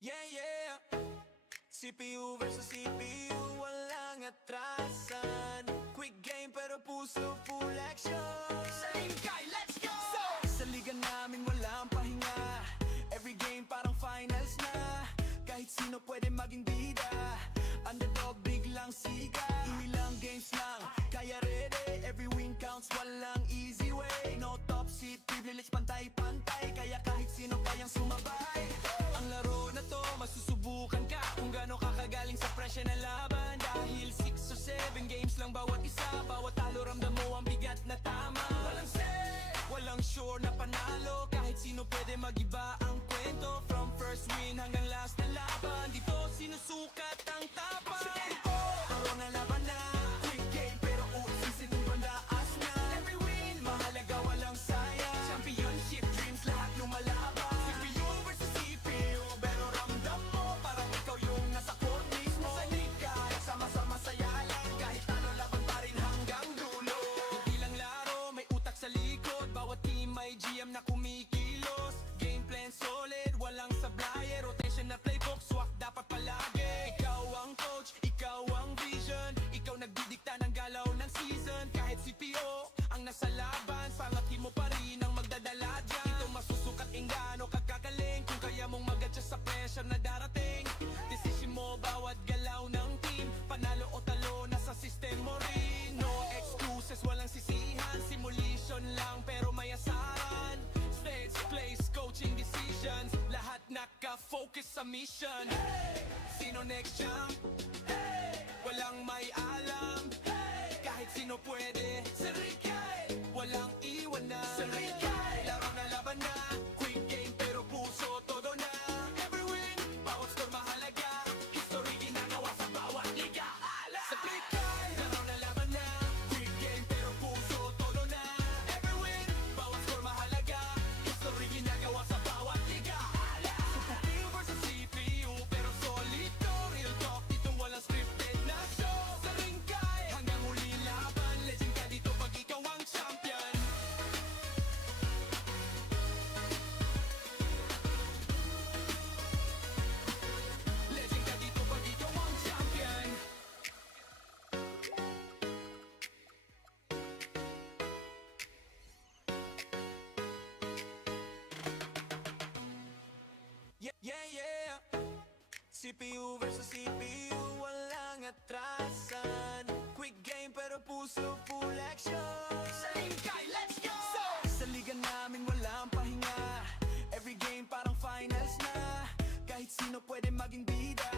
Yeah, yeah. CPU versus CPU, walang atrasan. Quick game pero puso full action. Sa Linkay, let's go! Sa liga namin walang pahinga. Every game parang finals na. Kahit sino pwede maging bida. Underdog biglang siga. Ilang games lang, kaya ready. Every win counts, walang easy way. No top seat, privilege, pantay-pantay. Kaya kahit sino kayang sumabay. Ang laro na to, masusubukan ka kung gaano ka kagaling sa presya na laban. Dahil 6 o 7 games lang bawat isa. Bawat talo ramdam mo ang bigat na tama. Walang set, walang sure na panalo. Kahit sino pwede magiba ang kwento. From first win hanggang last na laban, dito sinusukat ang tapang. Laro na laban na, quick game pero usisin yung bandaas na. Every win, mahalaga walang sayang. Championship dreams, lahat lumalaban. CPU versus CPU, pero ramdam mo parang ikaw yung nasa court mismo. Sa liga, sama-sama saya lang. Kahit ano laban pa rin hanggang dulo. Hindi lang laro, may utak sa likod. Bawat team may GM na kumikilos. Game plan solid, walang sablay. Rotation na playbook, swak dapat palagi. Ikaw ang coach, ikaw ang vision. Ikaw nagdidikta ng galaw ng season. Kahit CPO ang nasa laban, pangatin mo pa rin ang magdadala dyan. Ito masusukat kung gaano kakagaling. Kung kaya mong mag-adjust sa pressure na darating. Decision mo bawat galaw ng team. Panalo o talo, nasa system mo rin. No excuses, walang sisihan. Simulation lang pero may asaran. Stage, place, coaching decisions. Lahat naka-focus sa mission. Sino next champ? Walang may alam. Kahit sino pwede. Sa Rikay, walang iwanan. Sa Rikay, laro na laban na. Quick game pero puso todo na. Every win, bawat score mahalaga. History ginagawa sa bawat liga. Sa Rikay, laro na laban na. Quick game pero puso todo na. Every win, bawat score mahalaga. History ginagawa sa bawat liga. CPU versus CPU pero solid to. Real talk, ditong walang scripted na show. Sa Rikay, hanggang huli laban. Legend ka dito pag ikaw ang champion. Legend ka dito pag ikaw ang champion. Yeah, yeah, yeah. CPU versus CPU, walang atrasan. Quick game pero puso full action. Sa Linkay, let's go! Sa liga namin walang pahinga. Every game parang finals na. Kahit sino pwede maging bida.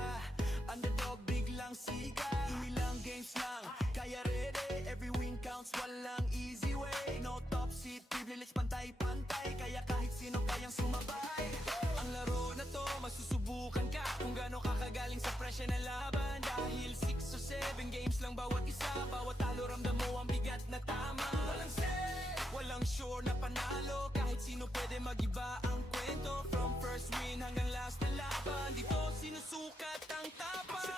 Underdog biglang siga. Ilang games lang, kaya ready. Every win counts, walang easy way. No top seat, privilege, pantay-pantay. Kaya kahit sino kayang sumabay. Ang laro na to, masusubukan ka kung gaano ka kagaling sa presya na laban. Dahil 6 o 7 games lang bawat isa. Bawat talo ramdam mo ang bigat na tama. Walang set, walang sure na panalo. Kahit sino pwede magiba ang kwento. From first win hanggang last na laban, dito sinusukat ang tapang.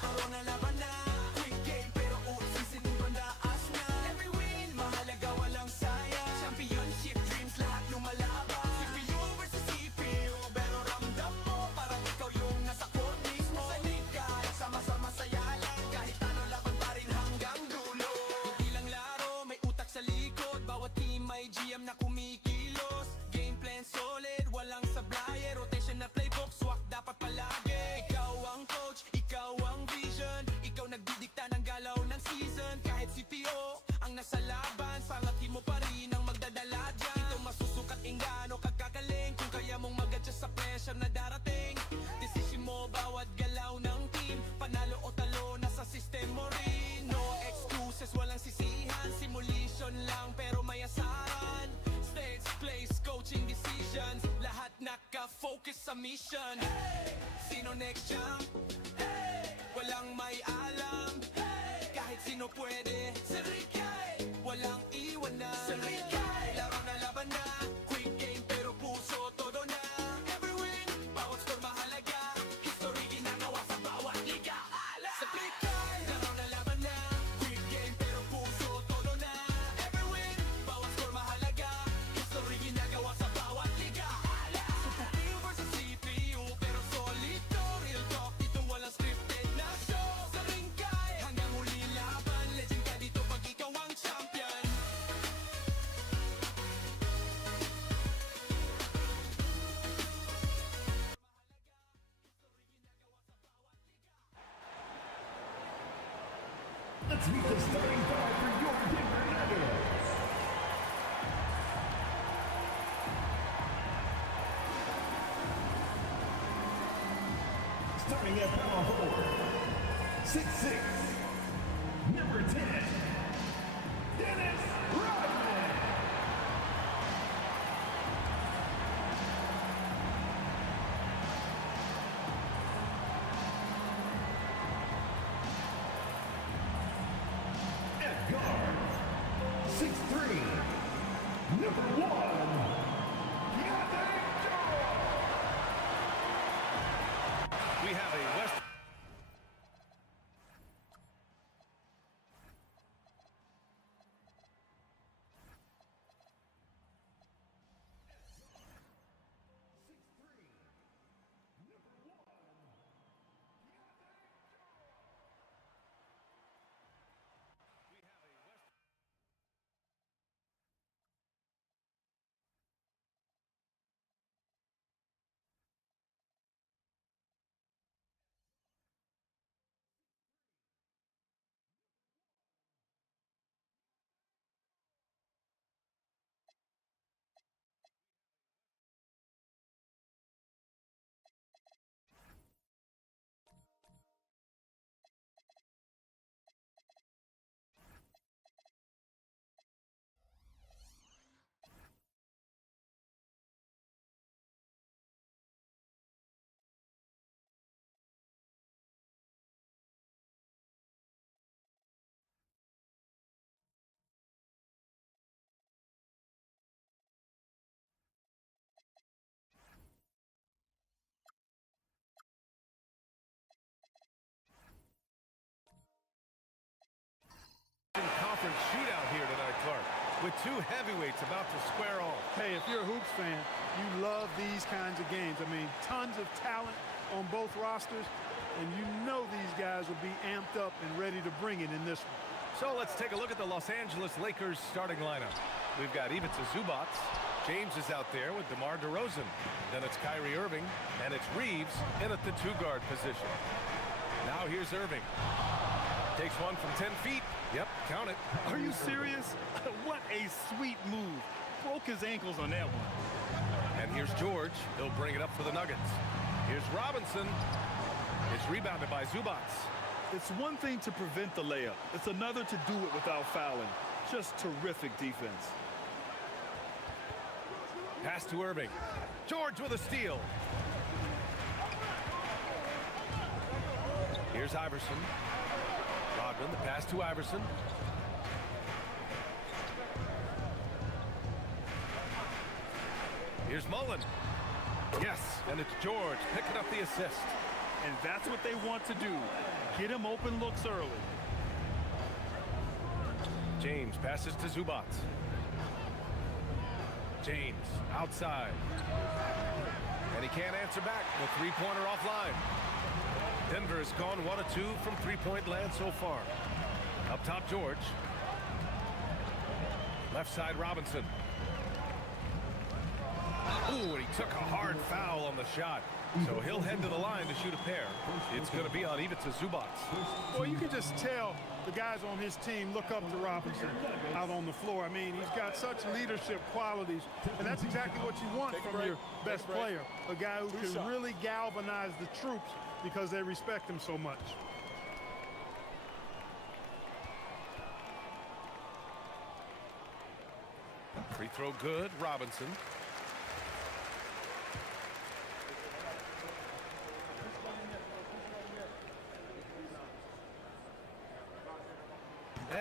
Laro na laban na, quick game pero usisin yung bandaas na. Every win, mahalaga walang sayang. Championship dreams, lahat lumalaban. CPU versus CPU, pero ramdam mo parang ikaw yung nasa court mismo. Sa liga, sama-sama saya lang. Kahit ano laban pa rin hanggang dulo. Hindi lang laro, may utak sa likod. Bawat team may GM na kumikilos. Game plan solid, walang sablay. Rotation na playbook, swak dapat palagi. Ikaw ang coach, ikaw ang vision. Ikaw nagdidikta ng galaw ng season. Kahit CPO ang nasa laban, pangatin mo pa rin ang magdadala dyan. Ito masusukat kung gaano kakagaling. Kung kaya mong mag-adjust sa pressure na darating. Decision mo bawat galaw ng team. Panalo o talo, nasa system mo rin. No excuses, walang sisihan. Simulation lang pero may asaran. Stage, place, coaching decisions. Lahat naka-focus sa mission. Sino next champ? Walang may alam. Kahit sino pwede. Sa Rikay, walang iwanan. Sa Rikay, laro na laban na. Quick game pero puso todo na. Every win, bawat score mahalaga. History ginagawa sa bawat liga. Sa Rikay, laro na laban na. Quick game pero puso todo na. Every win, bawat score mahalaga. History ginagawa sa bawat liga. CPU versus CPU pero solid. Let's meet the starting five for your Denver Nuggets. Starting at power forward, 6'6", number 10, Dennis Rodman. At guard, 6'3", number 1, We have a West. Conference shootout here tonight, Clark, with two heavyweights about to square off. Hey, if you're a hoops fan, you love these kinds of games. I mean, tons of talent on both rosters, and you know these guys will be amped up and ready to bring it in this one. So let's take a look at the Los Angeles Lakers starting lineup. We've got Ivica Zubac. James is out there with DeMar DeRozan. Then it's Kyrie Irving, and it's Reeves in at the two-guard position. Now here's Irving. Takes one from 10 feet. Yep, count it. Are you serious? What a sweet move. Broke his ankles on that one. And here's George. He'll bring it up for the Nuggets. Here's Robinson. It's rebounded by Zubac. It's one thing to prevent the layup. It's another to do it without fouling. Just terrific defense. Pass to Irving. George with a steal. Here's Iverson. Rodman, the pass to Iverson. Here's Mullen. Yes, and it's George picking up the assist. And that's what they want to do. Get him open looks early. James passes to Zubac. James outside. And he can't answer back. The three-pointer offline. Denver has gone 1 of 2 from three-point land so far. Up top, George. Left side, Robinson. Ooh, and he took a hard foul on the shot. So he'll head to the line to shoot a pair. It's going to be on Ivica Zubac. Well, you can just tell the guys on his team look up to Robinson out on the floor. I mean, he's got such leadership qualities, and that's exactly what you want from your best player, a guy who can really galvanize the troops because they respect him so much. Free throw good, Robinson.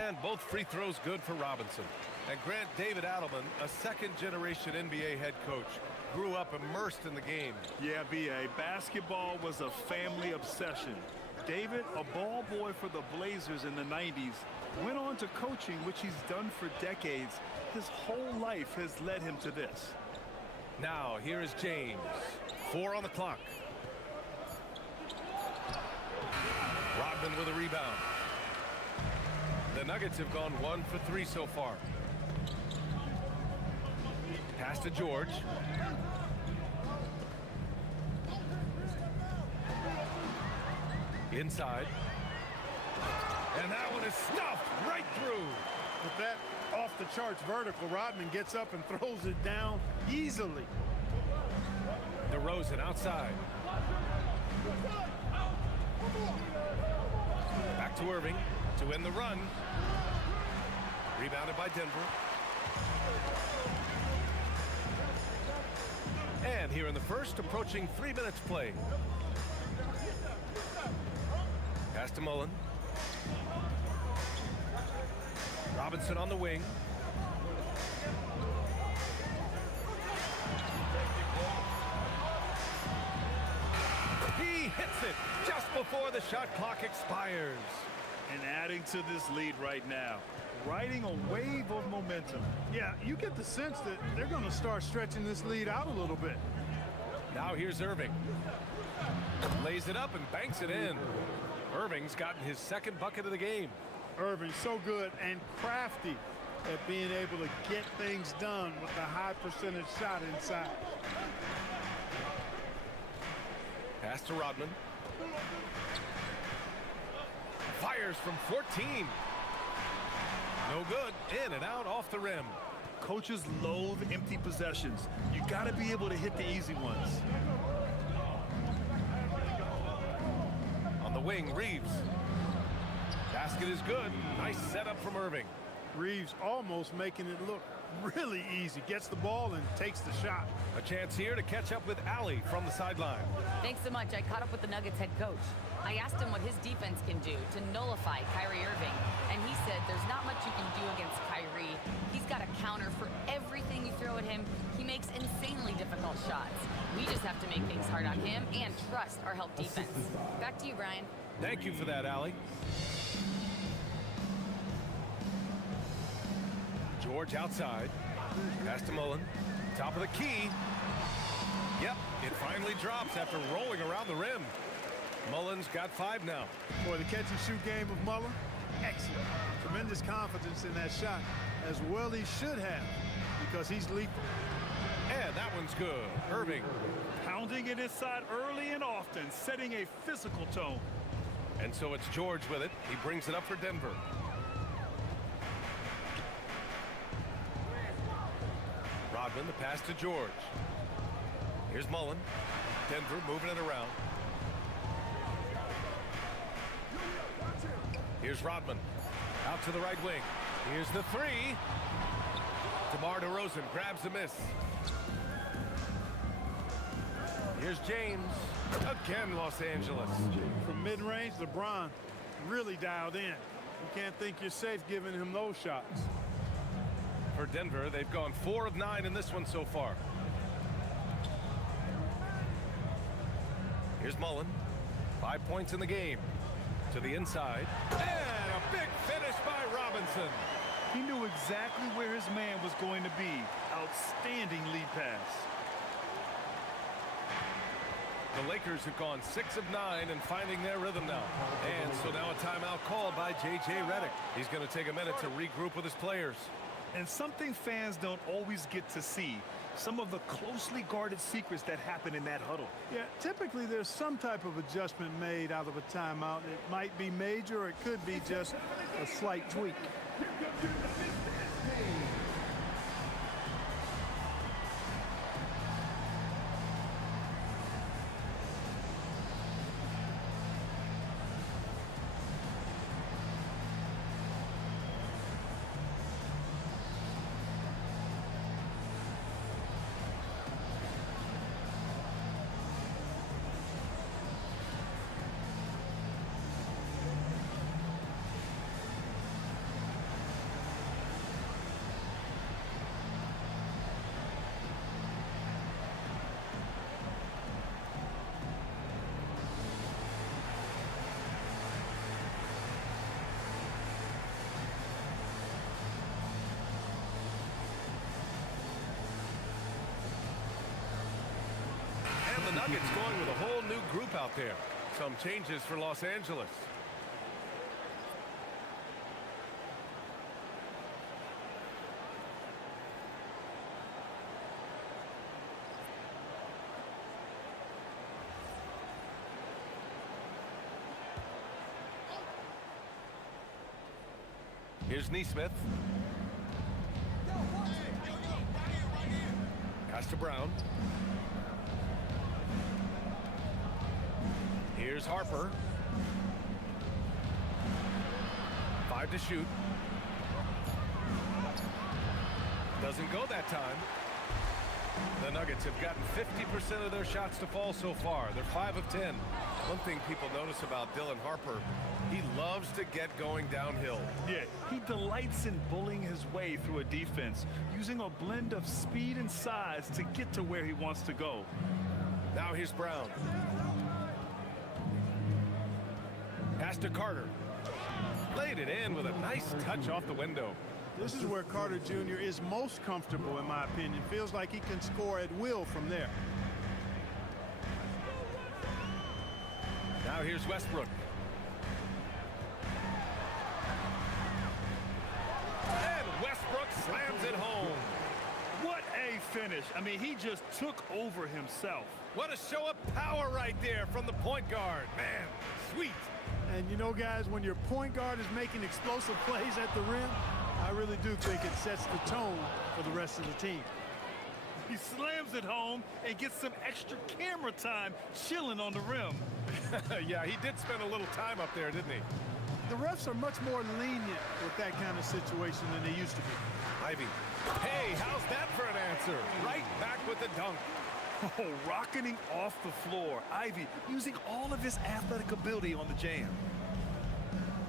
And both free throws good for Robinson. And Grant, David Adelman, a second-generation NBA head coach, grew up immersed in the game. Yeah, B.A., basketball was a family obsession. David, a ball boy for the Blazers in the 90s, went on to coaching, which he's done for decades. His whole life has led him to this. Now, here is James. 4 on the clock. Rodman with a rebound. The Nuggets have gone 1 for 3 so far. Pass to George. Inside. And that one is stuffed right through. With that off-the-charts vertical, Rodman gets up and throws it down easily. DeRozan outside. Back to Irving to win the run. Rebounded by Denver. And here in the first, approaching 3 minutes played. Pass to Mullen. Robinson on the wing. He hits it just before the shot clock expires. And adding to this lead right now, riding a wave of momentum. Yeah, you get the sense that they're going to start stretching this lead out a little bit. Now here's Irving. Lays it up and banks it in. Irving's gotten his second bucket of the game. Irving so good and crafty at being able to get things done with a high percentage shot inside. Pass to Rodman. Fires from 14. No good. In and out off the rim. Coaches loathe empty possessions. You got to be able to hit the easy ones. On the wing, Reeves. Basket is good. Nice setup from Irving. Reeves almost making it look really easy. Gets the ball and takes the shot. A chance here to catch up with Allie from the sideline. Thanks so much. I caught up with the Nuggets head coach. I asked him what his defense can do to nullify Kyrie Irving, and he said there's not much you can do against Kyrie. He's got a counter for everything you throw at him. He makes insanely difficult shots. We just have to make things hard on him and trust our help defense. Back to you, Brian. Thank you for that, Allie. George outside. Pass to Mullen. Top of the key. Yep, it finally drops after rolling around the rim. Mullen's got 5 now. Boy, the catch-and-shoot game of Mullen, excellent. Tremendous confidence in that shot, as well he should have, because he's lethal. And that one's good. Irving. Pounding it inside early and often, setting a physical tone. And so it's George with it. He brings it up for Denver. Rodman, the pass to George. Here's Mullen. Denver moving it around. Here's Rodman. Out to the right wing. Here's the 3. DeMar DeRozan grabs the miss. Here's James. Again, Los Angeles. From mid-range, LeBron really dialed in. You can't think you're safe giving him those shots. For Denver, they've gone 4 of 9 in this one so far. Here's Mullen. 5 points in the game. To the inside. And a big finish by Robinson. He knew exactly where his man was going to be. Outstanding lead pass. The Lakers have gone 6 of 9 and finding their rhythm now. And so now a timeout called by J.J. Redick. He's going to take a minute to regroup with his players. And something fans don't always get to see, some of the closely guarded secrets that happen in that huddle. Yeah, typically there's some type of adjustment made out of a timeout. It might be major, or it could be just a slight tweak. The Nuggets going with a whole new group out there. Some changes for Los Angeles. Here's Neesmith. Pass to Brown. Here's Harper. 5 to shoot. Doesn't go that time. The Nuggets have gotten 50% of their shots to fall so far. They're 5 of 10. One thing people notice about Dylan Harper, he loves to get going downhill. Yeah, he delights in bullying his way through a defense, using a blend of speed and size to get to where he wants to go. Now here's Brown. Pass to Carter. Laid it in with a nice touch off the window. This is where Carter Jr. is most comfortable, in my opinion. Feels like he can score at will from there. Now here's Westbrook. And Westbrook slams it home. What a finish. I mean, he just took over himself. What a show of power right there from the point guard. Man, sweet. And you know, guys, when your point guard is making explosive plays at the rim, I really do think it sets the tone for the rest of the team. He slams it home and gets some extra camera time chilling on the rim. Yeah, he did spend a little time up there, didn't he? The refs are much more lenient with that kind of situation than they used to be. Ivy. Hey, how's that for an answer? Right back with the dunk. Oh, rocketing off the floor. Ivy using all of his athletic ability on the jam.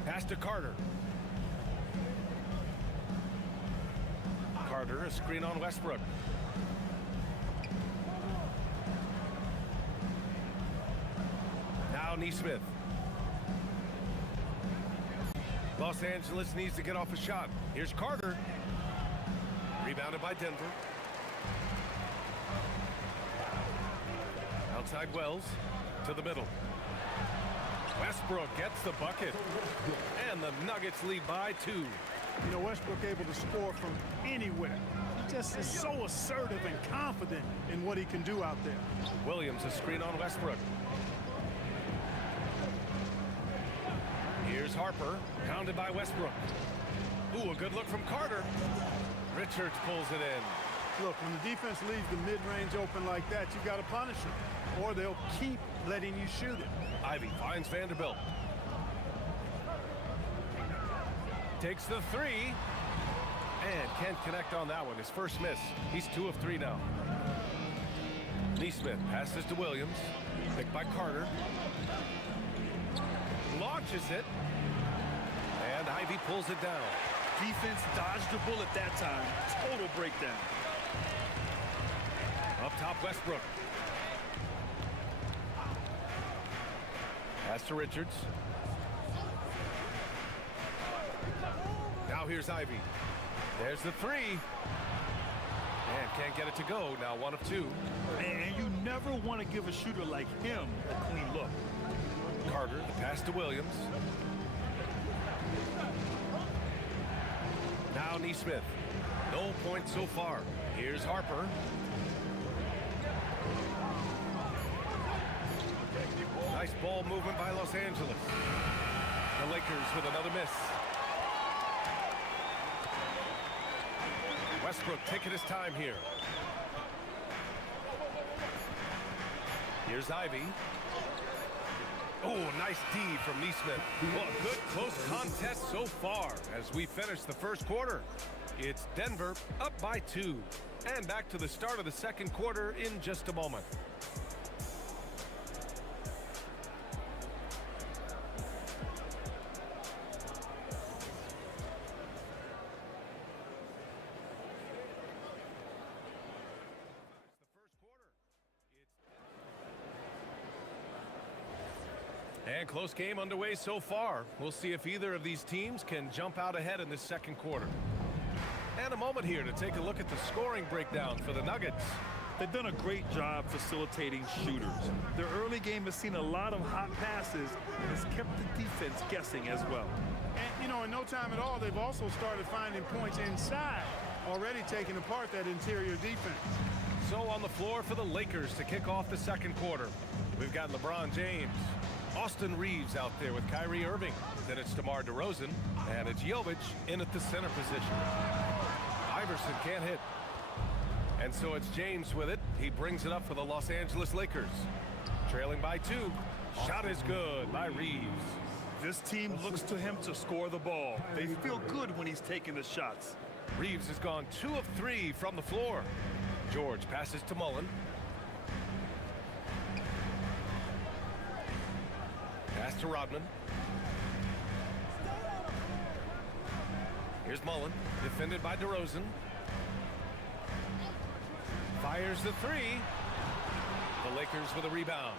Pass to Carter. Carter, a screen on Westbrook. Now Neesmith. Los Angeles needs to get off a shot. Here's Carter. Rebounded by Denver. Outside Wells to the middle. Westbrook gets the bucket. And the Nuggets lead by 2. You know, Westbrook able to score from anywhere. He just is so assertive and confident in what he can do out there. Williams, a screen on Westbrook. Here's Harper, pounded by Westbrook. Ooh, a good look from Carter. Richards pulls it in. Look, when the defense leaves the mid-range open like that, you got to punish them, or they'll keep letting you shoot it. Ivy finds Vanderbilt. Takes the 3. And can't connect on that one. His first miss. He's 2 of 3 now. Neesmith passes to Williams. Picked by Carter. Launches it. And Ivy pulls it down. Defense dodged the bullet that time. Total breakdown. Up top, Westbrook. Pass to Richards. Now here's Ivy. There's the 3. And can't get it to go. Now 1 of 2. And you never want to give a shooter like him a clean look. Carter, the pass to Williams. Now Neesmith. No points so far. Here's Harper. Nice ball movement by Los Angeles. The Lakers with another miss. Westbrook taking his time here. Here's Ivy. Oh, nice D from Neesmith. Well, a good close contest so far as we finish the first quarter. It's Denver up by 2. And back to the start of the second quarter in just a moment. And close game underway so far. We'll see if either of these teams can jump out ahead in this second quarter. And a moment here to take a look at the scoring breakdown for the Nuggets. They've done a great job facilitating shooters. Their early game has seen a lot of hot passes and has kept the defense guessing as well. And, you know, in no time at all, they've also started finding points inside, already taking apart that interior defense. So on the floor for the Lakers to kick off the second quarter, we've got LeBron James. Austin Reeves out there with Kyrie Irving. Then it's DeMar DeRozan. And it's Jovic in at the center position. Iverson can't hit. And so it's James with it. He brings it up for the Los Angeles Lakers. Trailing by 2. Shot is good by Reeves. This team looks to him to score the ball. They feel good when he's taking the shots. Reeves has gone 2 of 3 from the floor. George passes to Mullen. Pass to Rodman. Here's Mullen, defended by DeRozan. Fires the 3. The Lakers with a rebound.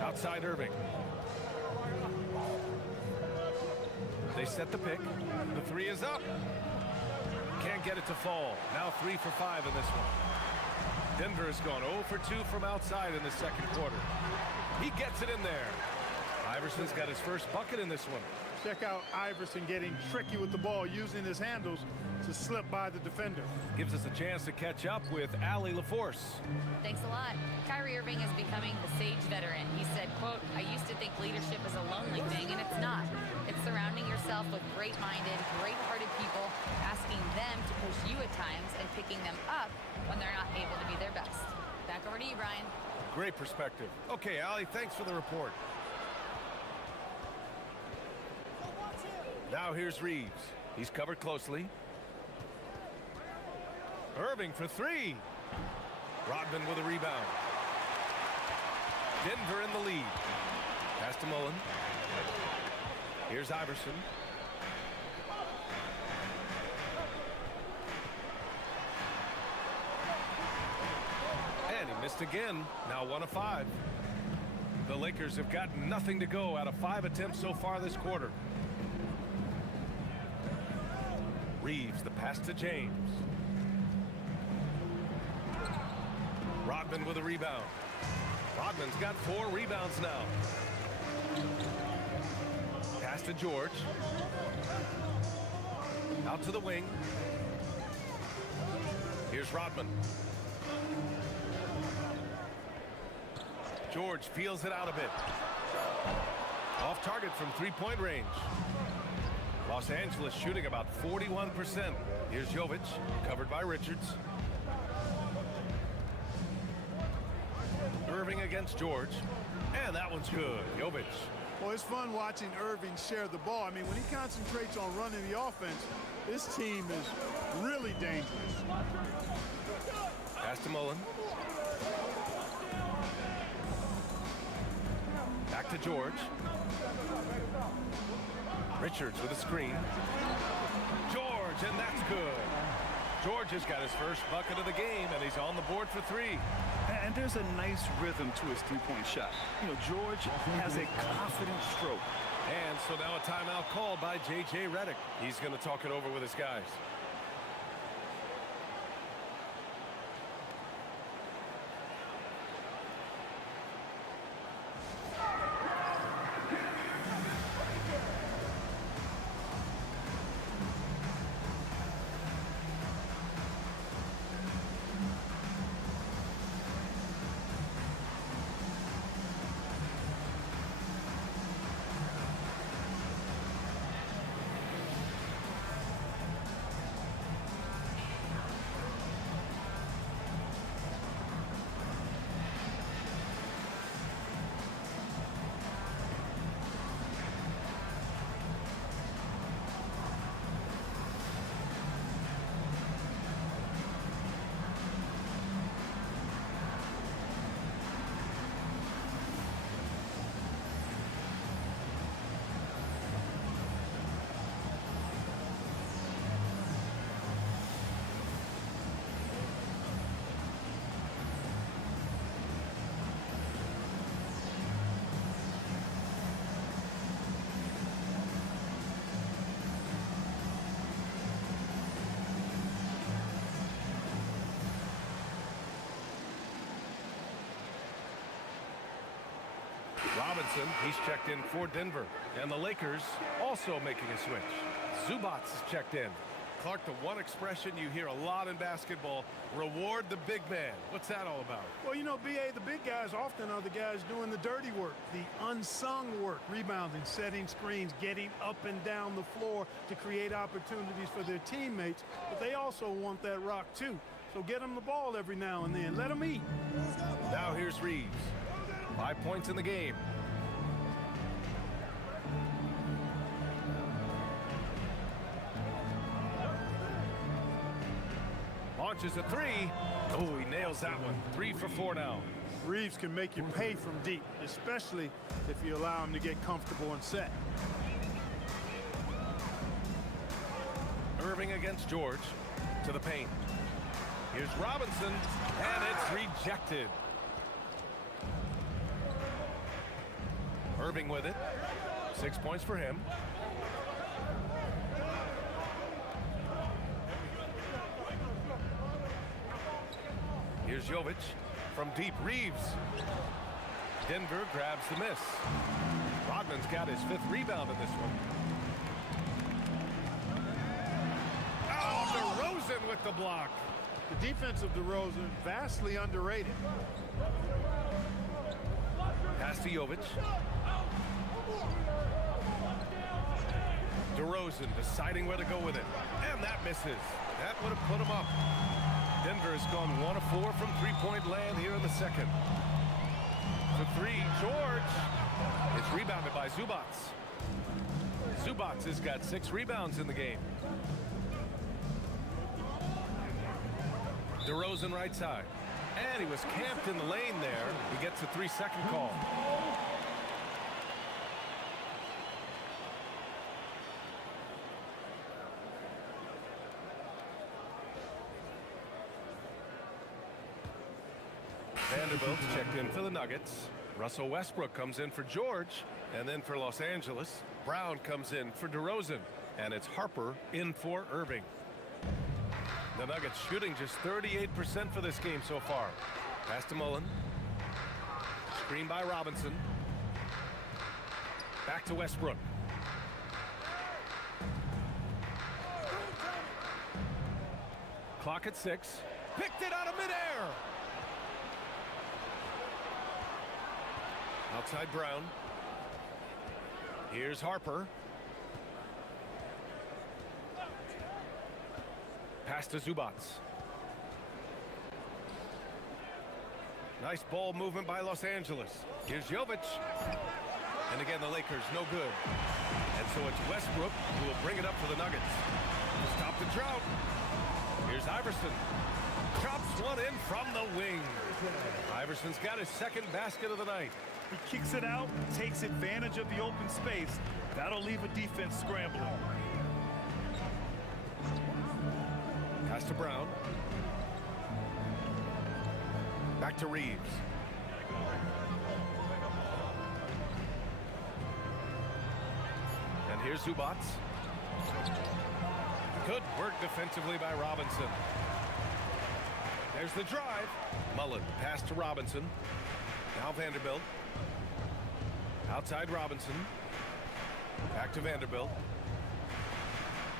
Outside Irving. They set the pick. The 3 is up. Can't get it to fall. Now 3 for 5 in this one. Denver has gone 0 for 2 from outside in the second quarter. He gets it in there. Iverson's got his first bucket in this one. Check out Iverson getting tricky with the ball, using his handles to slip by the defender. Gives us a chance to catch up with Allie LaForce. Thanks a lot. Kyrie Irving is becoming the sage veteran. He said, quote, "I used to think leadership is a lonely thing, and it's not. It's surrounding yourself with great-minded, great-hearted people, asking them to push you at times and picking them up when they're not able to be their best." Back over to you, Brian. Great perspective. Okay, Allie, thanks for the report. Now here's Reeves. He's covered closely. Irving for 3. Rodman with a rebound. Denver in the lead. Pass to Mullen. Here's Iverson. And he missed again. Now 1 of 5. The Lakers have got nothing to go out of 5 attempts so far this quarter. Reeves, the pass to James. Rodman with a rebound. Rodman's got 4 rebounds now. Pass to George. Out to the wing. Here's Rodman. George feels it out a bit. Off target from 3-point range. Los Angeles shooting about 41%. Here's Jovic, covered by Richards. Irving against George. And that one's good. Jovic. Well, it's fun watching Irving share the ball. I mean, when he concentrates on running the offense, this team is really dangerous. Pass to Mullen. Back to George. Richards with a screen. George, and that's good. George has got his first bucket of the game, and he's on the board for 3. And there's a nice rhythm to his three-point shot. You know, George has a confident stroke. And so now a timeout called by J.J. Redick. He's going to talk it over with his guys. Robinson, he's checked in for Denver. And the Lakers also making a switch. Zubats is checked in. Clark, the one expression you hear a lot in basketball, reward the big man. What's that all about? Well, you know, B.A., the big guys often are the guys doing the dirty work, the unsung work, rebounding, setting screens, getting up and down the floor to create opportunities for their teammates. But they also want that rock, too. So get them the ball every now and then. Let them eat. Now here's Reeves. 5 points in the game. Launches a three. Oh, he nails that one. 3 for 4 now. Reeves can make you pay from deep, especially if you allow him to get comfortable and set. Irving against George. To the paint. Here's Robinson, and it's rejected. Irving with it. 6 points for him. Here's Jovic from deep. Reeves. Denver grabs the miss. Rodman's got his 5th rebound in this one. Oh, DeRozan with the block. The defense of DeRozan, vastly underrated. Pass to Jovic. DeRozan deciding where to go with it. And that misses. That would have put him up. Denver has gone 1 of 4 from three-point land here in the second. For 3, George. It's rebounded by Zubats. Zubats has got 6 rebounds in the game. DeRozan right side. And he was camped in the lane there. He gets a 3-second call. Vanderbilt checked in for the Nuggets. Russell Westbrook comes in for George. And then for Los Angeles, Brown comes in for DeRozan. And it's Harper in for Irving. The Nuggets shooting just 38% for this game so far. Pass to Mullen. Screen by Robinson. Back to Westbrook. Clock at 6. Picked it out of midair. Outside Brown. Here's Harper. Pass to Zubats. Nice ball movement by Los Angeles. Here's Jovic. And again, the Lakers, no good. And so it's Westbrook who will bring it up for the Nuggets. To stop the drought. Here's Iverson. Chops one in from the wing. Iverson's got his 2nd basket of the night. He kicks it out, takes advantage of the open space. That'll leave a defense scrambling. Pass to Brown. Back to Reeves. And here's Zubats. Good work defensively by Robinson. There's the drive. Mullen, pass to Robinson. Now Vanderbilt. Outside Robinson. Back to Vanderbilt.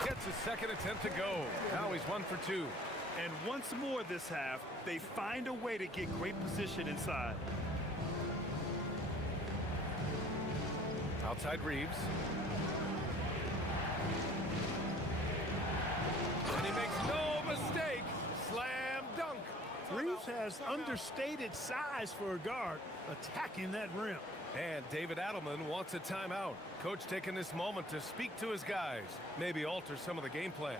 Gets his 2nd attempt to go. Now he's 1 for 2. And once more this half, they find a way to get great position inside. Outside Reeves. And he makes no mistake. Slam dunk. Reeves has understated size for a guard, attacking that rim. And David Adelman wants a timeout. Coach taking this moment to speak to his guys. Maybe alter some of the game plan.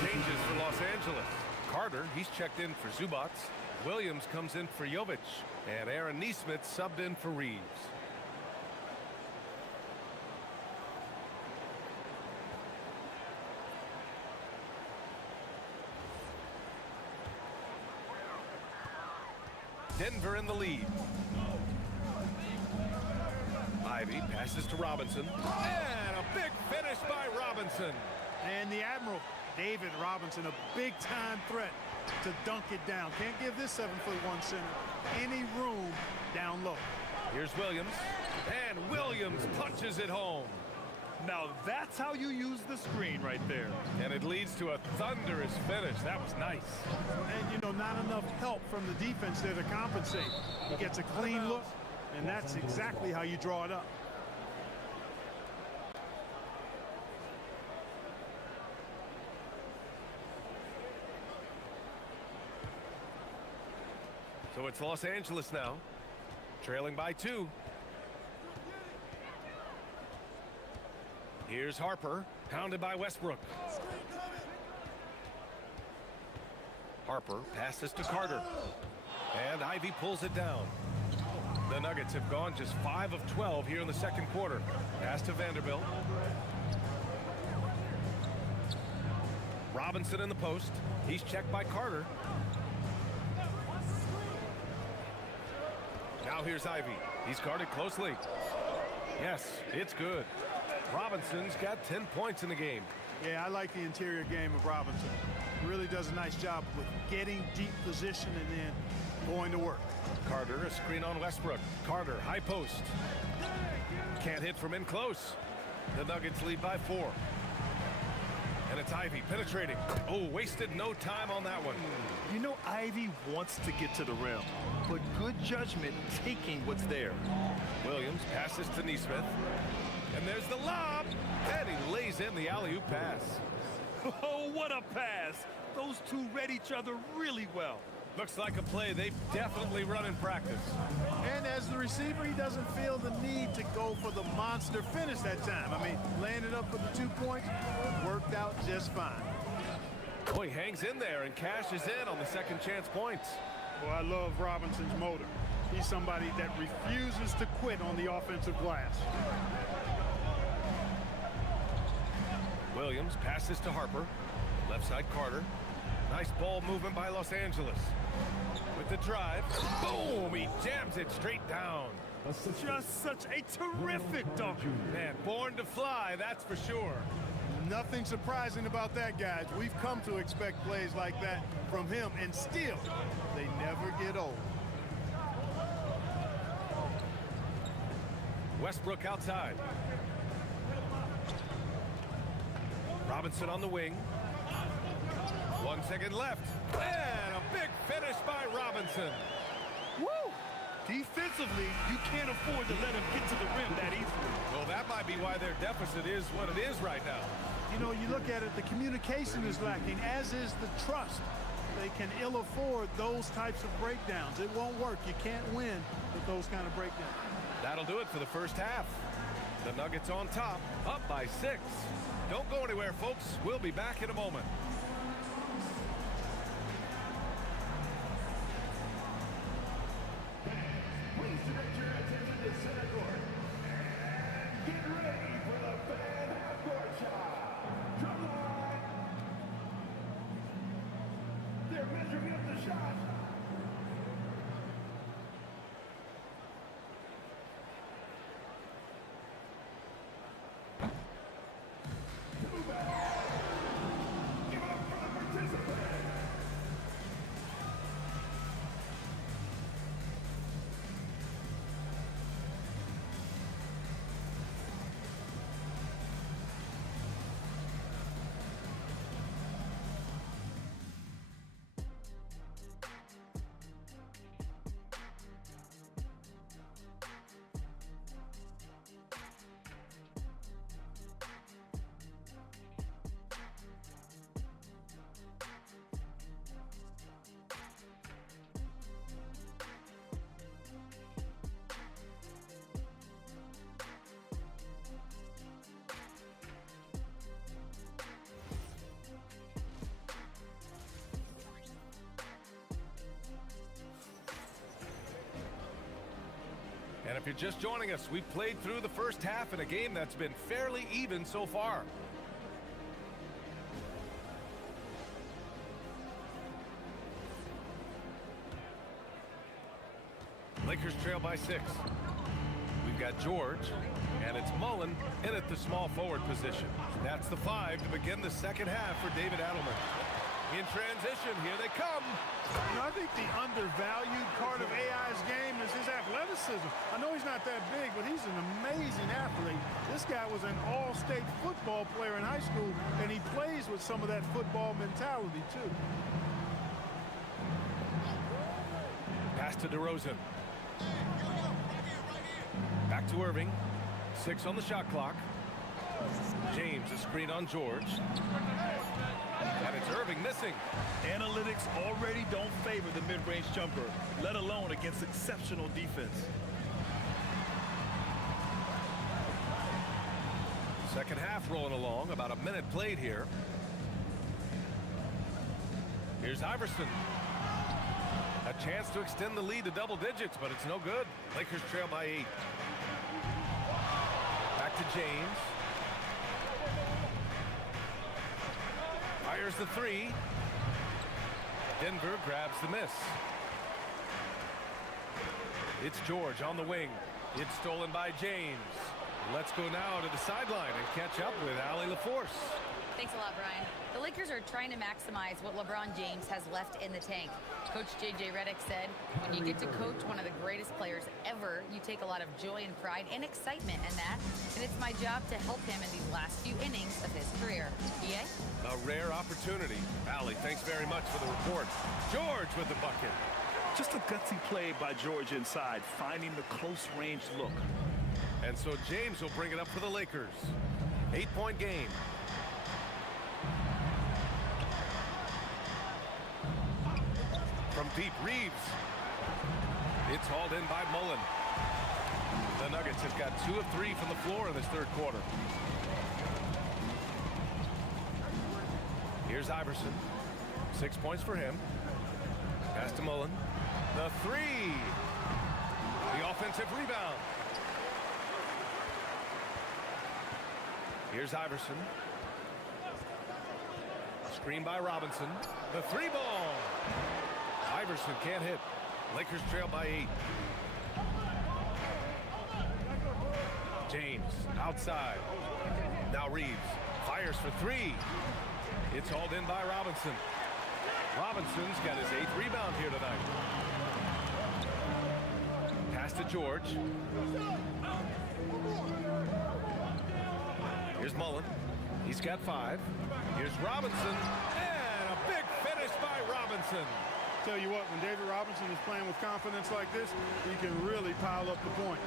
Changes for Los Angeles. Carter, he's checked in for Zubats. Williams comes in for Jovic. And Aaron Nesmith subbed in for Reeves. Denver in the lead. Ivy passes to Robinson. And a big finish by Robinson. And the Admiral, David Robinson, a big-time threat to dunk it down. Can't give this 7'1" center any room down low. Here's Williams. And Williams punches it home. Now that's how you use the screen right there. And it leads to a thunderous finish. That was nice. And, you know, not enough help from the defense there to compensate. He gets a clean look, and that's exactly how you draw it up. So it's Los Angeles now, trailing by 2. Here's Harper, hounded by Westbrook. Harper passes to Carter. And Ivy pulls it down. The Nuggets have gone just 5 of 12 here in the second quarter. Pass to Vanderbilt. Robinson in the post. He's checked by Carter. Now here's Ivy. He's guarded closely. Yes, it's good. Robinson's got 10 points in the game. Yeah, I like the interior game of Robinson. He really does a nice job with getting deep position and then going to work. Carter, a screen on Westbrook. Carter, high post. Can't hit from in close. The Nuggets lead by 4. And it's Ivy penetrating. Oh, wasted no time on that one. You know, Ivy wants to get to the rim, but good judgment taking what's there. Williams passes to Nesmith. And there's the lob. And he lays in the alley-oop pass. Oh, what a pass. Those two read each other really well. Looks like a play they've definitely run in practice. And as the receiver, he doesn't feel the need to go for the monster finish that time. I mean, laying it up for the 2 points worked out just fine. Oh, he hangs in there and cashes in on the second chance points. Well, I love Robinson's motor. He's somebody that refuses to quit on the offensive glass. Williams passes to Harper. Left side Carter. Nice ball movement by Los Angeles. With the drive. Boom! He jams it straight down. Just such a terrific dunk. Man, born to fly, that's for sure. Nothing surprising about that, guys. We've come to expect plays like that from him, and still, they never get old. Westbrook outside. Robinson on the wing. 1 second left. And a big finish by Robinson. Woo! Defensively, you can't afford to let him get to the rim that easily. Well, that might be why their deficit is what it is right now. You know, you look at it, the communication is lacking, as is the trust. They can ill afford those types of breakdowns. It won't work. You can't win with those kind of breakdowns. That'll do it for the first half. The Nuggets on top, up by 6. Don't go anywhere, folks. We'll be back in a moment. Please direct your attention to center court. And get ready for the fan half-court shot. Drum line. They're measuring up the shot. Give up for the participant. If you're just joining us, we've played through the first half in a game that's been fairly even so far. Lakers trail by 6. We've got George, and it's Mullen in at the small forward position. That's the 5 to begin the second half for David Adelman. In transition, here they come. You know, I think the undervalued part of AI's game is his athleticism. I know he's not that big, but he's an amazing athlete. This guy was an all-state football player in high school, and he plays with some of that football mentality, too. Pass to DeRozan. Back to Irving. 6 on the shot clock. James, a screen on George. And it's Irving missing. Analytics already don't favor the mid-range jumper, let alone against exceptional defense. Second half rolling along, about a minute played here. Here's Iverson. A chance to extend the lead to double digits, but it's no good. Lakers trail by 8. Back to James. Fires the 3. Denver grabs the miss. It's George on the wing. It's stolen by James. Let's go now to the sideline and catch up with Allie LaForce. Thanks a lot, Brian. The Lakers are trying to maximize what LeBron James has left in the tank. Coach J.J. Redick said, when you get to coach one of the greatest players ever, you take a lot of joy and pride and excitement in that. And it's my job to help him in these last few innings of his career. EA? A rare opportunity. Allie, thanks very much for the report. George with the bucket. Just a gutsy play by George inside, finding the close-range look. And so James will bring it up for the Lakers. 8-point game. From deep, Reeves. It's hauled in by Mullen. The Nuggets have got 2 of 3 from the floor in this third quarter. Here's Iverson. 6 points for him. Pass to Mullen. The 3. The offensive rebound. Here's Iverson. Screen by Robinson. The 3 ball. Iverson can't hit. Lakers trail by 8. James outside. Now Reeves fires for 3. It's hauled in by Robinson. Robinson's got his 8th rebound here tonight. Pass to George. Here's Mullen. He's got 5. Here's Robinson. And a big finish by Robinson. Tell you what, when David Robinson is playing with confidence like this, he can really pile up the points.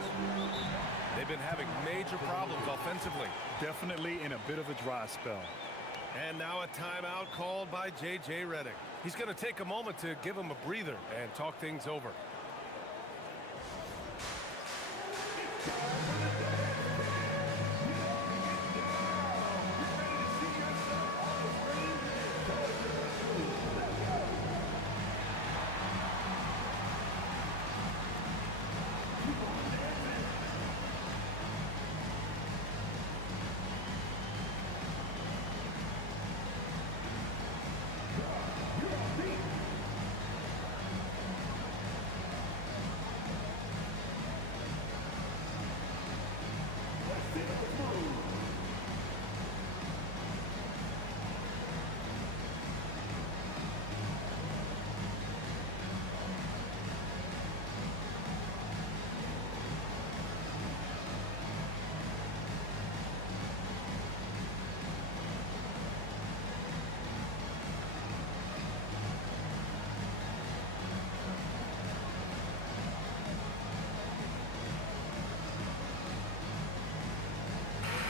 They've been having major problems offensively. Definitely in a bit of a dry spell. And now a timeout called by J.J. Redick. He's going to take a moment to give him a breather and talk things over.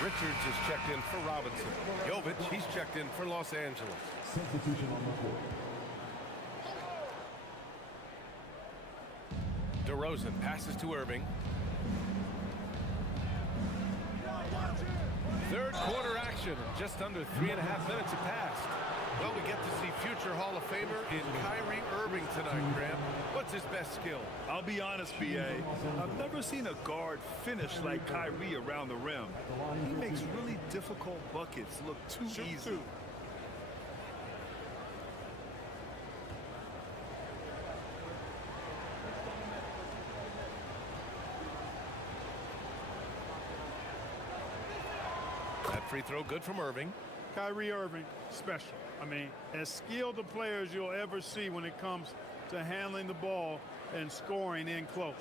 Richards is checked in for Robinson. Jovic, he's checked in for Los Angeles. Substitution on the court. DeRozan passes to Irving. Third quarter action. Just under 3.5 minutes have passed. Well, we get to see future Hall of Famer in Kyrie Irving tonight, Graham. What's his best skill? I'll be honest, B.A. I've never seen a guard finish like Kyrie around the rim. He makes really difficult buckets look too easy. That free throw good from Irving. Kyrie Irving, special. I mean, as skilled a player as you'll ever see when it comes to handling the ball and scoring in close.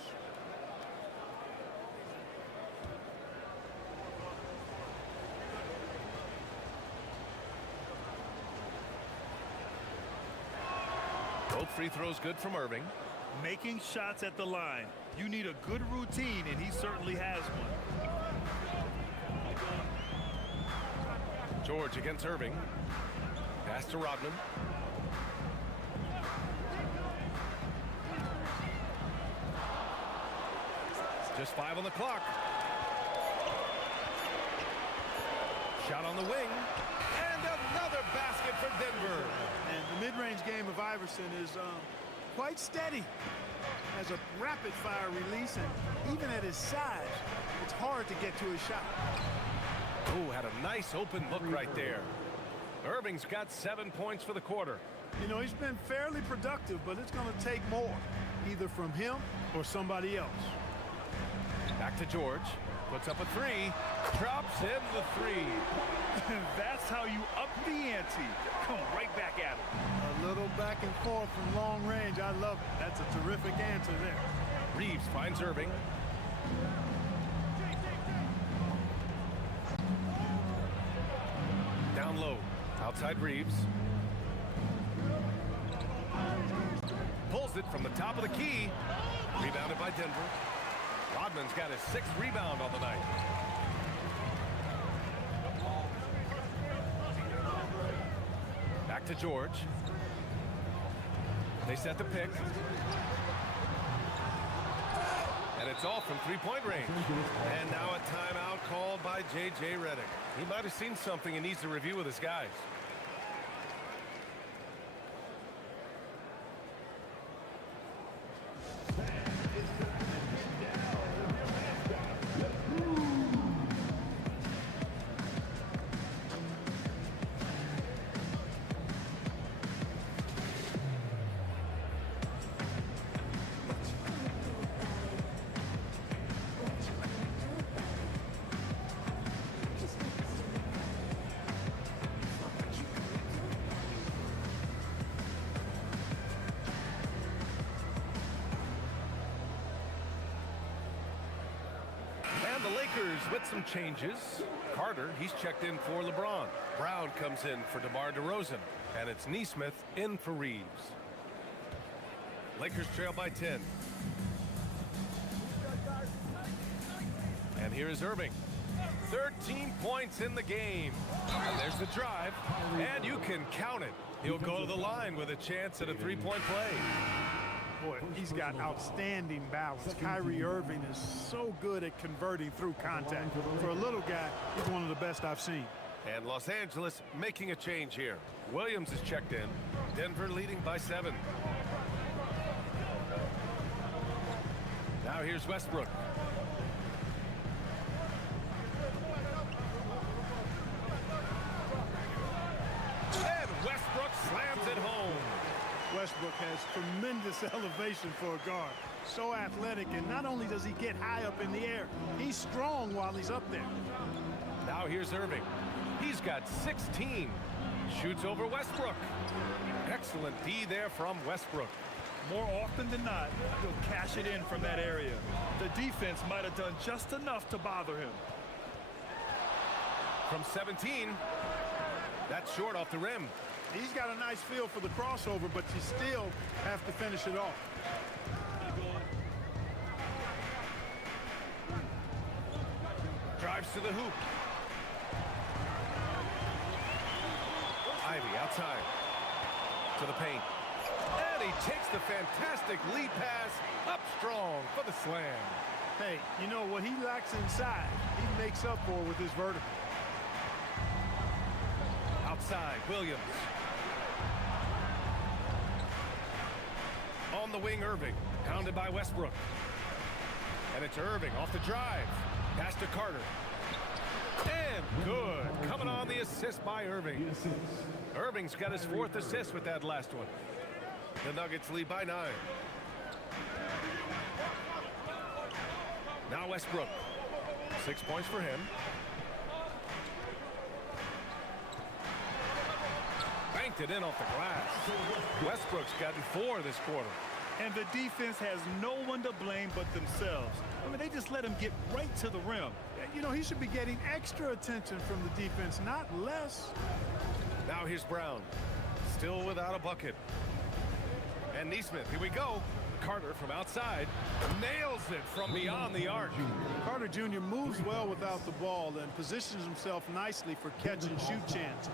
Both free throws good from Irving. Making shots at the line. You need a good routine, and he certainly has one. George against Irving. Pass to Rodman. Just 5 on the clock. Shot on the wing. And another basket for Denver. And the mid-range game of Iverson is quite steady. Has a rapid-fire release, and even at his size, it's hard to get to his shot. Oh, had a nice open look right there. Irving's got 7 points for the quarter. You know, he's been fairly productive, but it's going to take more, either from him or somebody else. Back to George. Puts up a three. Drops in the three. That's how you up the ante. Come right back at him. A little back and forth from long range. I love it. That's a terrific answer there. Reeves finds Irving. Down low. Outside Reeves. Pulls it from the top of the key. Rebounded by Denver. Rodman's got his 6th rebound on the night. Back to George. They set the pick. And it's off from three-point range. And now a timeout called by J.J. Redick. He might have seen something and needs to review with his guys. The Lakers with some changes. Carter, he's checked in for LeBron. Brown comes in for DeMar DeRozan. And it's Nesmith in for Reeves. Lakers trail by 10. And here is Irving. 13 points in the game. And there's the drive. And you can count it. He'll go to the line with a chance at a three-point play. Boy, he's got outstanding balance. Kyrie Irving is so good at converting through contact. For a little guy, he's one of the best I've seen. And Los Angeles making a change here. Williams is checked in. Denver leading by 7. Now here's Westbrook. And Westbrook slams it home. Westbrook has tremendous elevation for a guard. So athletic, and not only does he get high up in the air, he's strong while he's up there. Now here's Irving. He's got 16. Shoots over Westbrook. Excellent D there from Westbrook. More often than not, he'll cash it in from that area. The defense might have done just enough to bother him. From 17, that's short off the rim. He's got a nice feel for the crossover, but you still have to finish it off. Drives to the hoop. Ivy outside. To the paint. And he takes the fantastic lead pass up strong for the slam. Hey, you know what he lacks inside, he makes up for with his vertical. Outside, Williams. the wing, Irving. Pounded by Westbrook. And it's Irving off the drive. Pass to Carter. And good. Coming on the assist by Irving. Irving's got his 4th assist with that last one. The Nuggets lead by 9. Now Westbrook. 6 points for him. Banked it in off the glass. Westbrook's gotten 4 this quarter. And the defense has no one to blame but themselves. I mean, they just let him get right to the rim. You know, he should be getting extra attention from the defense, not less. Now here's Brown. Still without a bucket. And Neesmith, here we go. Carter from outside nails it from beyond the arc. Carter Jr. moves well without the ball and positions himself nicely for catch and shoot chances.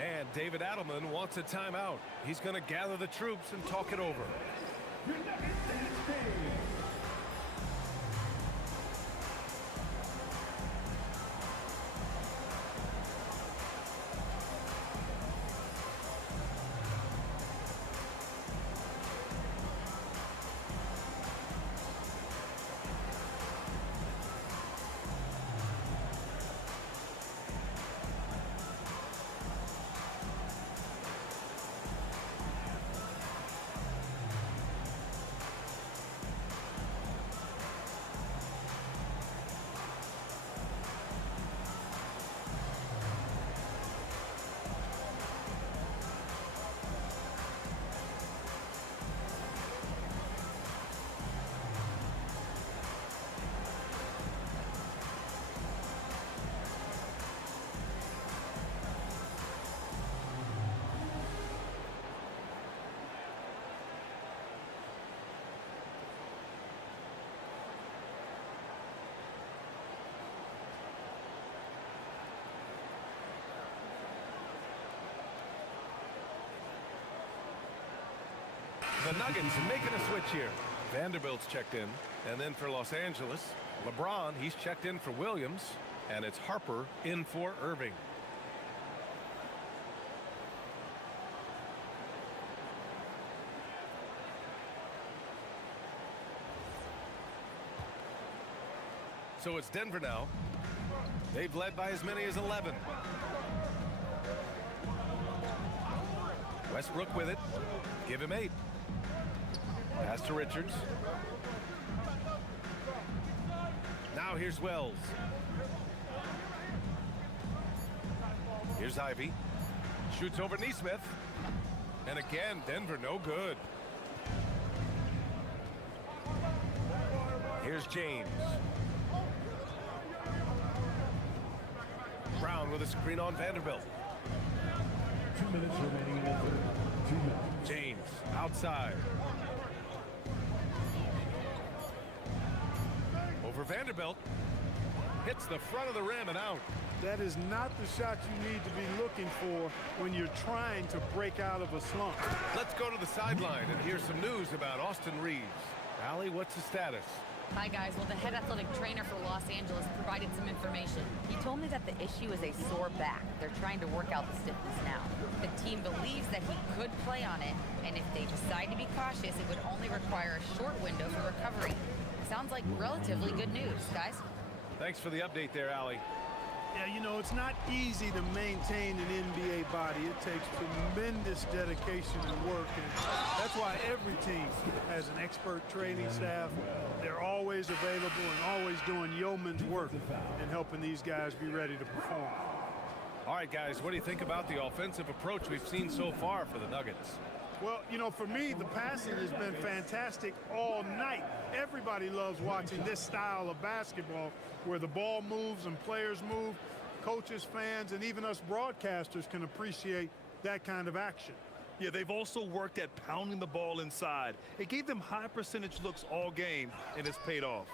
And David Adelman wants a timeout. He's going to gather the troops and talk it over. The Nuggets making a switch here. Vanderbilt's checked in. And then for Los Angeles, LeBron, he's checked in for Williams. And it's Harper in for Irving. So it's Denver now. They've led by as many as 11. Westbrook with it. Give him 8. Pass to Richards. Now here's Wells. Here's Ivy. Shoots over Neesmith. And again, Denver no good. Here's James. Brown with a screen on Vanderbilt. 2 minutes remaining in the third. 2 minutes. James outside. Over Vanderbilt. Hits the front of the rim and out. That is not the shot you need to be looking for when you're trying to break out of a slump. Let's go to the sideline and hear some news about Austin Reeves. Allie, what's the status? Hi, guys. Well, the head athletic trainer for Los Angeles provided some information. He told me that the issue is a sore back. They're trying to work out the stiffness now. The team believes that he could play on it, and if they decide to be cautious, it would only require a short window for recovery. Sounds like relatively good news, guys. Thanks for the update there, Allie. Yeah, you know, it's not easy to maintain an NBA body. It takes tremendous dedication and work, and that's why every team has an expert training staff. They're always available and always doing yeoman's work in helping these guys be ready to perform. All right, guys, what do you think about the offensive approach we've seen so far for the Nuggets? Well, you know, for me, the passing has been fantastic all night. Everybody loves watching this style of basketball where the ball moves and players move. Coaches, fans, and even us broadcasters can appreciate that kind of action. Yeah, they've also worked at pounding the ball inside. It gave them high percentage looks all game, and it's paid off.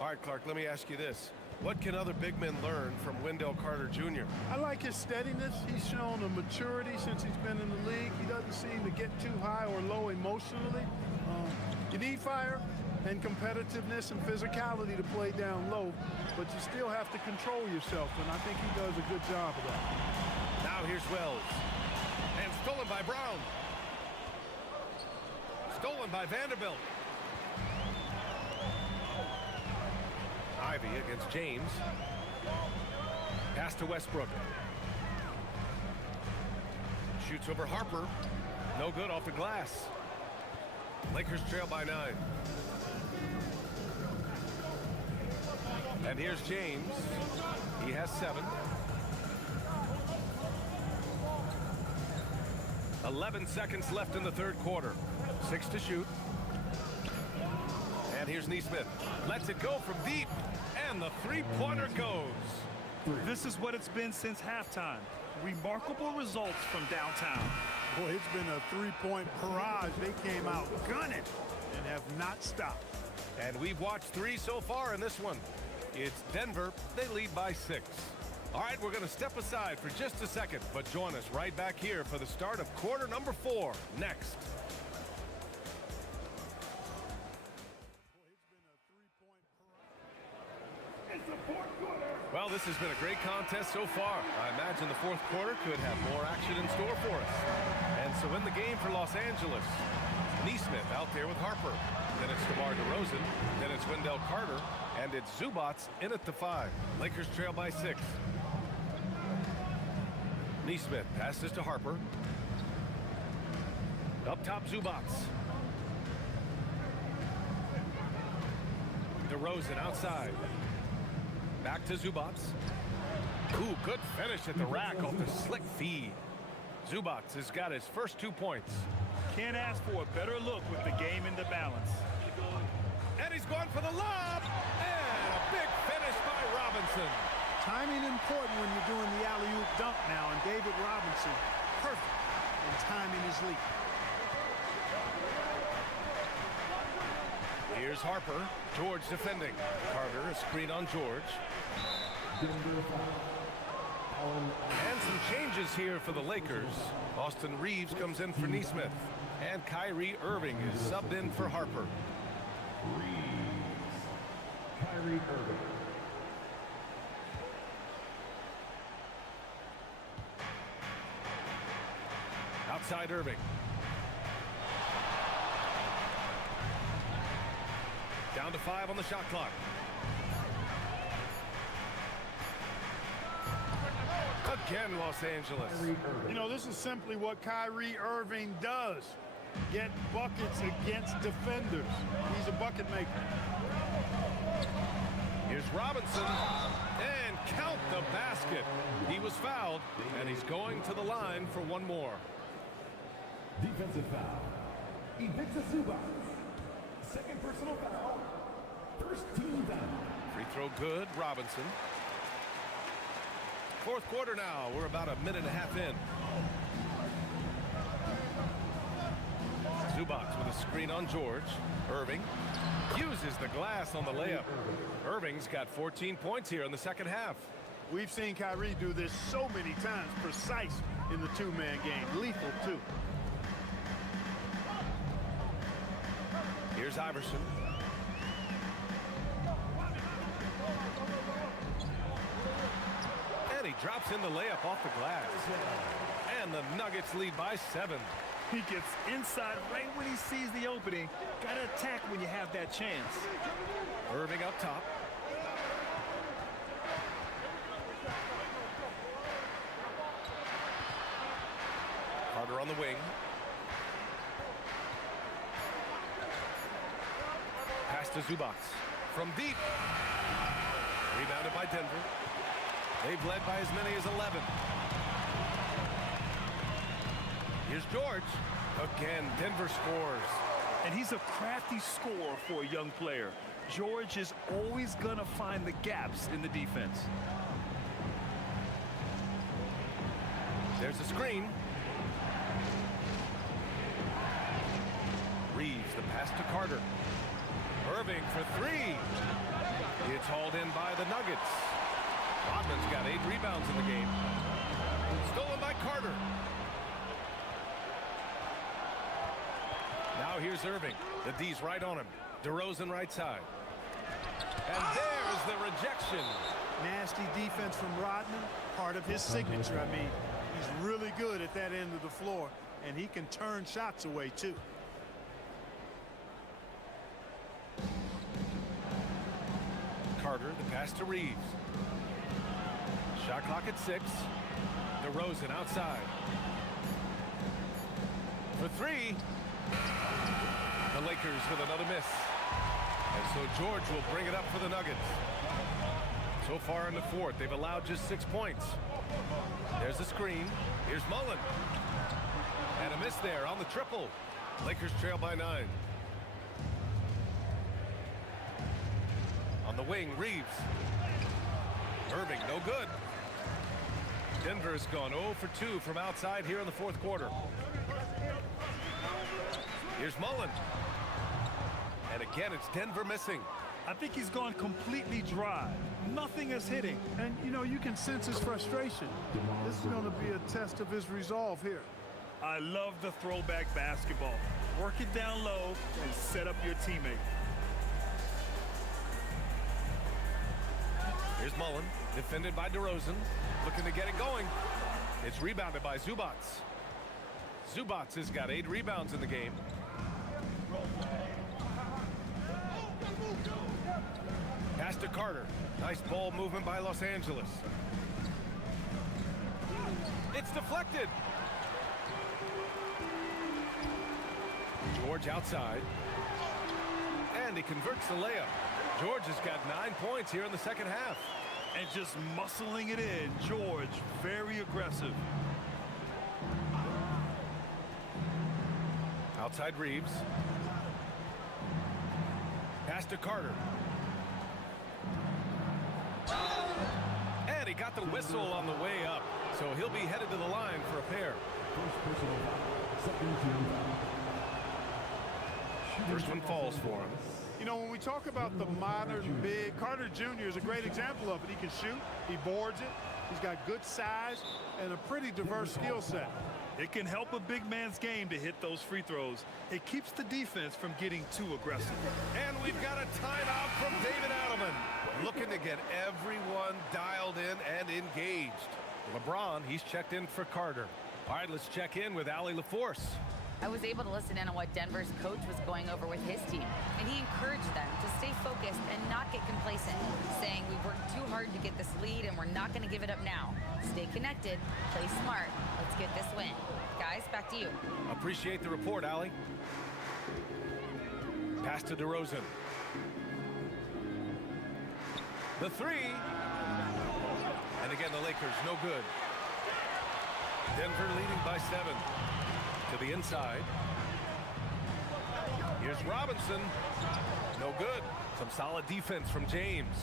All right, Clark, let me ask you this. What can other big men learn from Wendell Carter Jr.? I like his steadiness. He's shown a maturity since he's been in the league. He doesn't seem to get too high or low emotionally. You need fire and competitiveness and physicality to play down low, but you still have to control yourself, and I think he does a good job of that. Now here's Wells. And stolen by Brown. Stolen rebound by Vanderbilt. Ivy against James. Pass to Westbrook. Shoots over Harper. No good off the glass. Lakers trail by 9. And here's James. He has 7. 11 seconds left in the third quarter. 6 to shoot. And here's Neesmith. Lets it go from deep. And the three-pointer goes. This is what it's been since halftime. Remarkable results from downtown. Boy, it's been a three-point barrage. They came out gunning and have not stopped. And we've watched 3 so far in this one. It's Denver. They lead by 6. All right, we're going to step aside for just a second, but join us right back here for the start of quarter number 4 next. Well, this has been a great contest so far. I imagine the fourth quarter could have more action in store for us. And so in the game for Los Angeles, Neesmith out there with Harper. Then it's DeMar DeRozan. Then it's Wendell Carter. And it's Zubats in at the 5. Lakers trail by 6. Neesmith passes to Harper. Up top, Zubats. DeRozan outside. Back to Zubats. Ooh, good finish at the rack off the slick feed. Zubats has got his first 2 points. Can't ask for a better look with the game in the balance. And he's going for the lob. And a big finish by Robinson. Timing important when you're doing the alley-oop dunk now, and David Robinson, perfect in timing his leap. Here's Harper. George defending. Carter, a screen on George. And some changes here for the Lakers. Austin Reeves comes in for Neesmith. And Kyrie Irving is subbed in for Harper. Kyrie Irving. Outside Irving. Down to 5 on the shot clock. Again, Los Angeles. You know, this is simply what Kyrie Irving does. Get buckets against defenders. He's a bucket maker. Here's Robinson. And count the basket. He was fouled, and he's going to the line for one more. Defensive foul. Ivica Zubats. Second personal foul. First team foul. Free throw good, Robinson. Fourth quarter now. We're about a minute and a half in. Zubats with a screen on George. Irving uses the glass on the layup. Irving's got 14 points here in the second half. We've seen Kyrie do this so many times, precise in the two-man game. Lethal, too. Here's Iverson. And he drops in the layup off the glass. And the Nuggets lead by 7. He gets inside right when he sees the opening. Gotta attack when you have that chance. Irving up top. Carter on the wing. Pass to Zubats. From deep. Rebounded by Denver. They've led by as many as 11. Here's George. Again, Denver scores. And he's a crafty scorer for a young player. George is always gonna find the gaps in the defense. There's a screen. Reeves, the pass to Carter. Irving for 3. It's hauled in by the Nuggets. Rodman's got 8 rebounds in the game. Stolen by Carter. Now here's Irving. The D's right on him. DeRozan right side. And there's the rejection. Nasty defense from Rodman, part of his signature. I mean, he's really good at that end of the floor, and he can turn shots away, too. Carter, the pass to Reeves. Shot clock at 6. DeRozan outside. For 3. The Lakers with another miss. And so George will bring it up for the Nuggets. So far in the fourth, they've allowed just 6 points. There's a screen. Here's Mullen. And a miss there on the triple. Lakers trail by 9. On the wing, Reeves. Irving, no good. Denver has gone 0 for 2 from outside here in the fourth quarter. Here's Mullen. And again, it's Denver missing. I think he's gone completely dry. Nothing is hitting. And, you know, you can sense his frustration. This is going to be a test of his resolve here. I love the throwback basketball. Work it down low and set up your teammate. Here's Mullen, defended by DeRozan, looking to get it going. It's rebounded by Zubats. Zubats has got 8 rebounds in the game. Pass to Carter. Nice ball movement by Los Angeles. It's deflected. George outside. And he converts the layup. George has got 9 points here in the second half. And just muscling it in. George, very aggressive. Outside Reeves. Pass to Carter. And he got the whistle on the way up. So he'll be headed to the line for a pair. First one falls for him. You know, when we talk about the modern big, Carter Jr. is a great example of it. He can shoot, he boards it, he's got good size and a pretty diverse skill set. It can help a big man's game to hit those free throws. It keeps the defense from getting too aggressive. And we've got a timeout from David Adelman. Looking to get everyone dialed in and engaged. LeBron, he's checked in for Carter. All right, let's check in with Allie LaForce. I was able to listen in on what Denver's coach was going over with his team, and he encouraged them to stay focused and not get complacent, saying we've worked too hard to get this lead and we're not going to give it up now. Stay connected, play smart, let's get this win. Guys, back to you. Appreciate the report, Allie. Pass to DeRozan. The 3. And again, the Lakers, no good. Denver leading by 7. To the inside. Here's Robinson. No good. Some solid defense from James.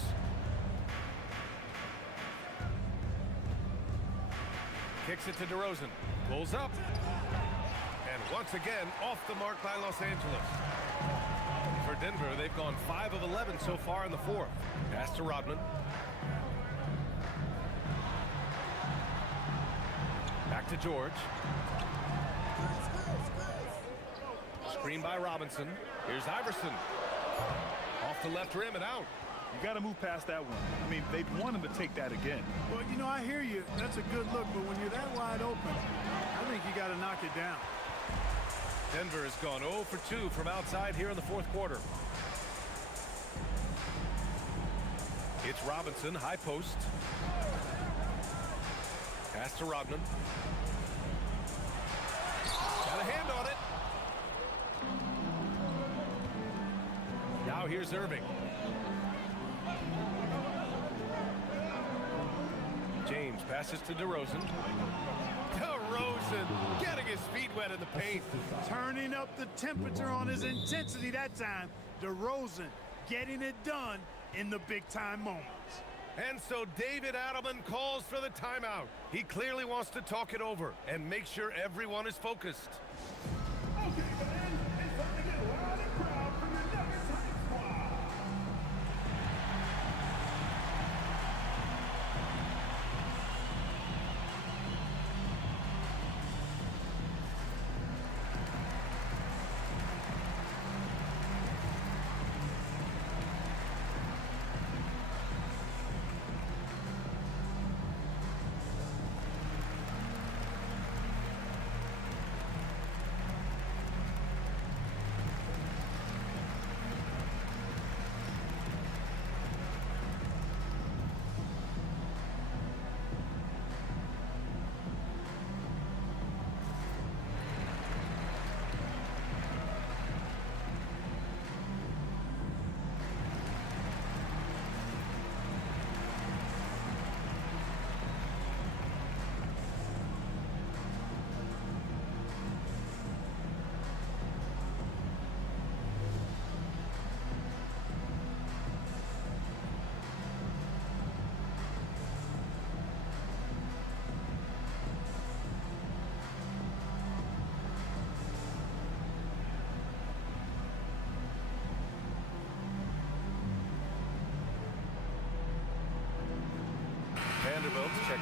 Kicks it to DeRozan. Pulls up. And once again, off the mark by Los Angeles. For Denver, they've gone 5 of 11 so far in the fourth. Pass to Rodman. Back to George. Screen by Robinson. Here's Iverson. Off the left rim and out. You got to move past that one. I mean, they want him to take that again. Well, you know, I hear you. That's a good look, but when you're that wide open, I think you got to knock it down. Denver has gone 0 for 2 from outside here in the fourth quarter. It's Robinson, high post. Pass to Rodman. Got a hand on it. Now here's Irving. James passes to DeRozan. DeRozan getting his feet wet in the paint. Turning up the temperature on his intensity that time. DeRozan getting it done in the big-time moments. And so David Adelman calls for the timeout. He clearly wants to talk it over and make sure everyone is focused. Okay, man, it's time to get loud and proud from the Nuggets Hype Squad.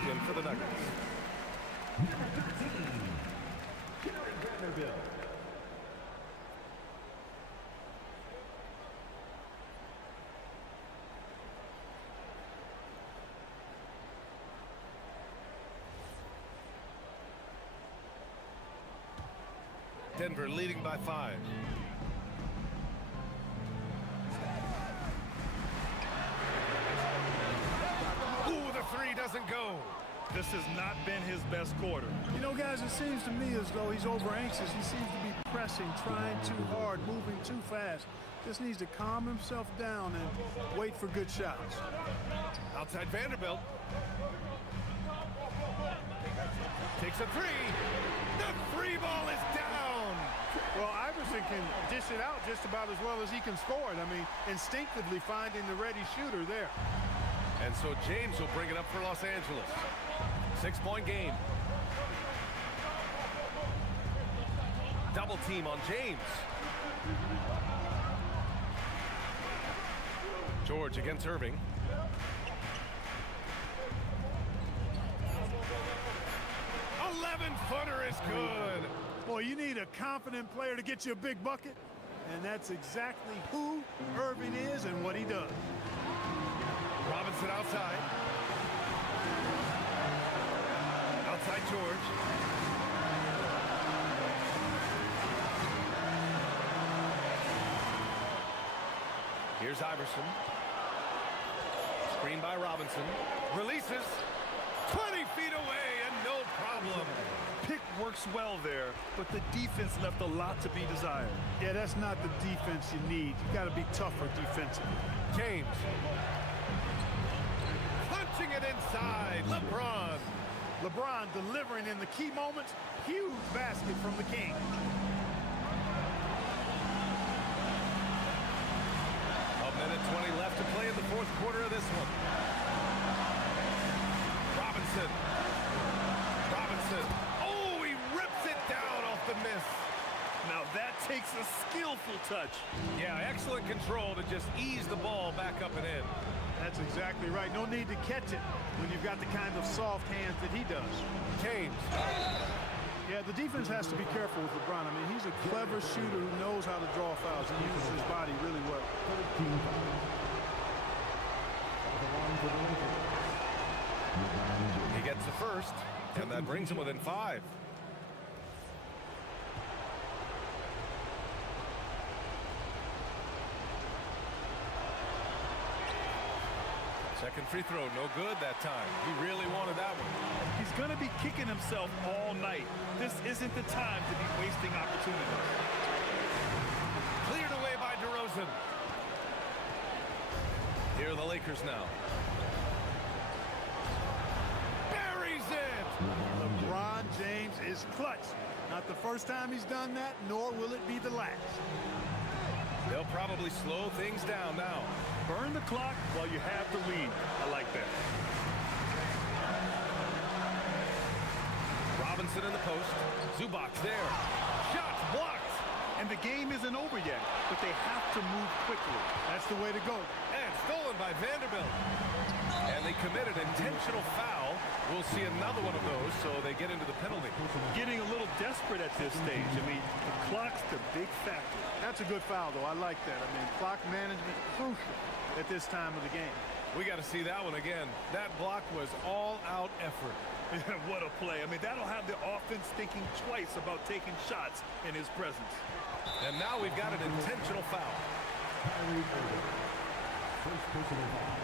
in for the Nuggets. Number 13, Gary Vanderbilt. Denver leading by 5. Ooh, the three doesn't go. This has not been his best quarter. You know, guys, it seems to me as though he's over anxious. He seems to be pressing, trying too hard, moving too fast. Just needs to calm himself down and wait for good shots. Outside Vanderbilt. Takes a three. The three ball is down. Well, Iverson can dish it out just about as well as he can score it. I mean, instinctively finding the ready shooter there. And so James will bring it up for Los Angeles. 6-point game. Double team on James. George against Irving. Footer is good. Boy, you need a confident player to get you a big bucket, and that's exactly who Irving is and what he does. Robinson outside. Outside George. Here's Iverson. Screen by Robinson. Releases. 20 feet away and no problem. Pick works well there, but the defense left a lot to be desired. Yeah, that's not the defense you need. You got to be tougher defensively. James. Punching it inside. LeBron. LeBron delivering in the key moments. Huge basket from the King. A minute 20 left to play in the fourth quarter of this one. Robinson. Oh, he rips it down off the miss. Now that takes a skillful touch. Yeah, excellent control to just ease the ball back up and in. That's exactly right. No need to catch it when you've got the kind of soft hands that he does. James. Yeah, the defense has to be careful with LeBron. I mean, he's a clever shooter who knows how to draw fouls. He uses his body really well. He gets the first, and that brings him within 5. Second free throw, no good that time. He really wanted that one. He's going to be kicking himself all night. This isn't the time to be wasting opportunities. Cleared away by DeRozan. Here are the Lakers now. Buries it! LeBron James is clutch. Not the first time he's done that, nor will it be the last. They'll probably slow things down now. Burn the clock while you have the lead. I like that. Robinson in the post. Zubac there. Shots blocked. And the game isn't over yet, but they have to move quickly. That's the way to go. And stolen by Vanderbilt. And they committed intentional foul. We'll see another one of those, so they get into the penalty. Getting a little desperate at this stage. I mean, the clock's the big factor. That's a good foul, though. I like that. I mean, clock management crucial at this time of the game. We got to see that one again. That block was all-out effort. What a play. I mean, that'll have the offense thinking twice about taking shots in his presence. And now we've got an intentional foul. First personal foul.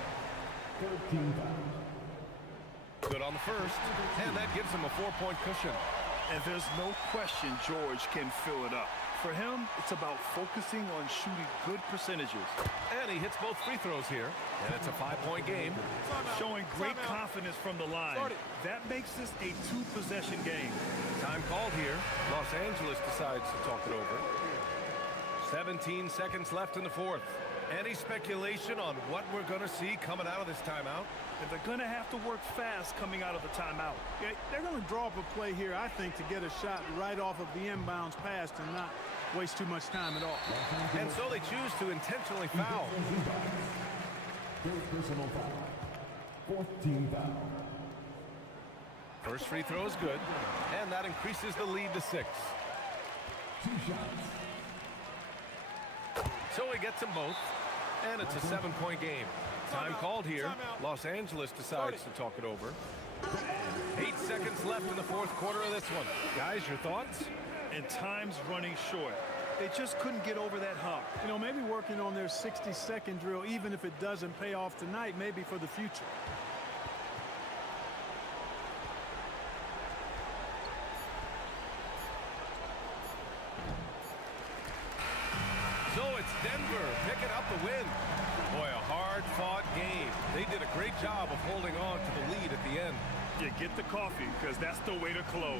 13 fouls. Good on the first, and that gives him a 4-point cushion. And there's no question George can fill it up. For him, it's about focusing on shooting good percentages. And he hits both free throws here, and it's a 5-point game. Showing great confidence from the line. That makes this a 2-possession game. Time called here. Los Angeles decides to talk it over. 17 seconds left in the fourth. Any speculation on what we're going to see coming out of this timeout? And they're going to have to work fast coming out of the timeout. Yeah, they're going to draw up a play here, I think, to get a shot right off of the inbounds pass and not waste too much time at all. And so they choose to intentionally foul. Third personal foul. 14 foul. First free throw is good, and that increases the lead to 6. 2 shots. So he gets them both, and it's a 7-point game. Time called here. Los Angeles decides to talk it over. 8 seconds left in the fourth quarter of this one. Guys, your thoughts? And time's running short. They just couldn't get over that hump. You know, maybe working on their 60-second drill, even if it doesn't pay off tonight, maybe for the future. So it's Denver picking up the win. Boy, a hard-fought game. They did a great job of holding on to the lead at the end. You get the coffee, because that's the way to close.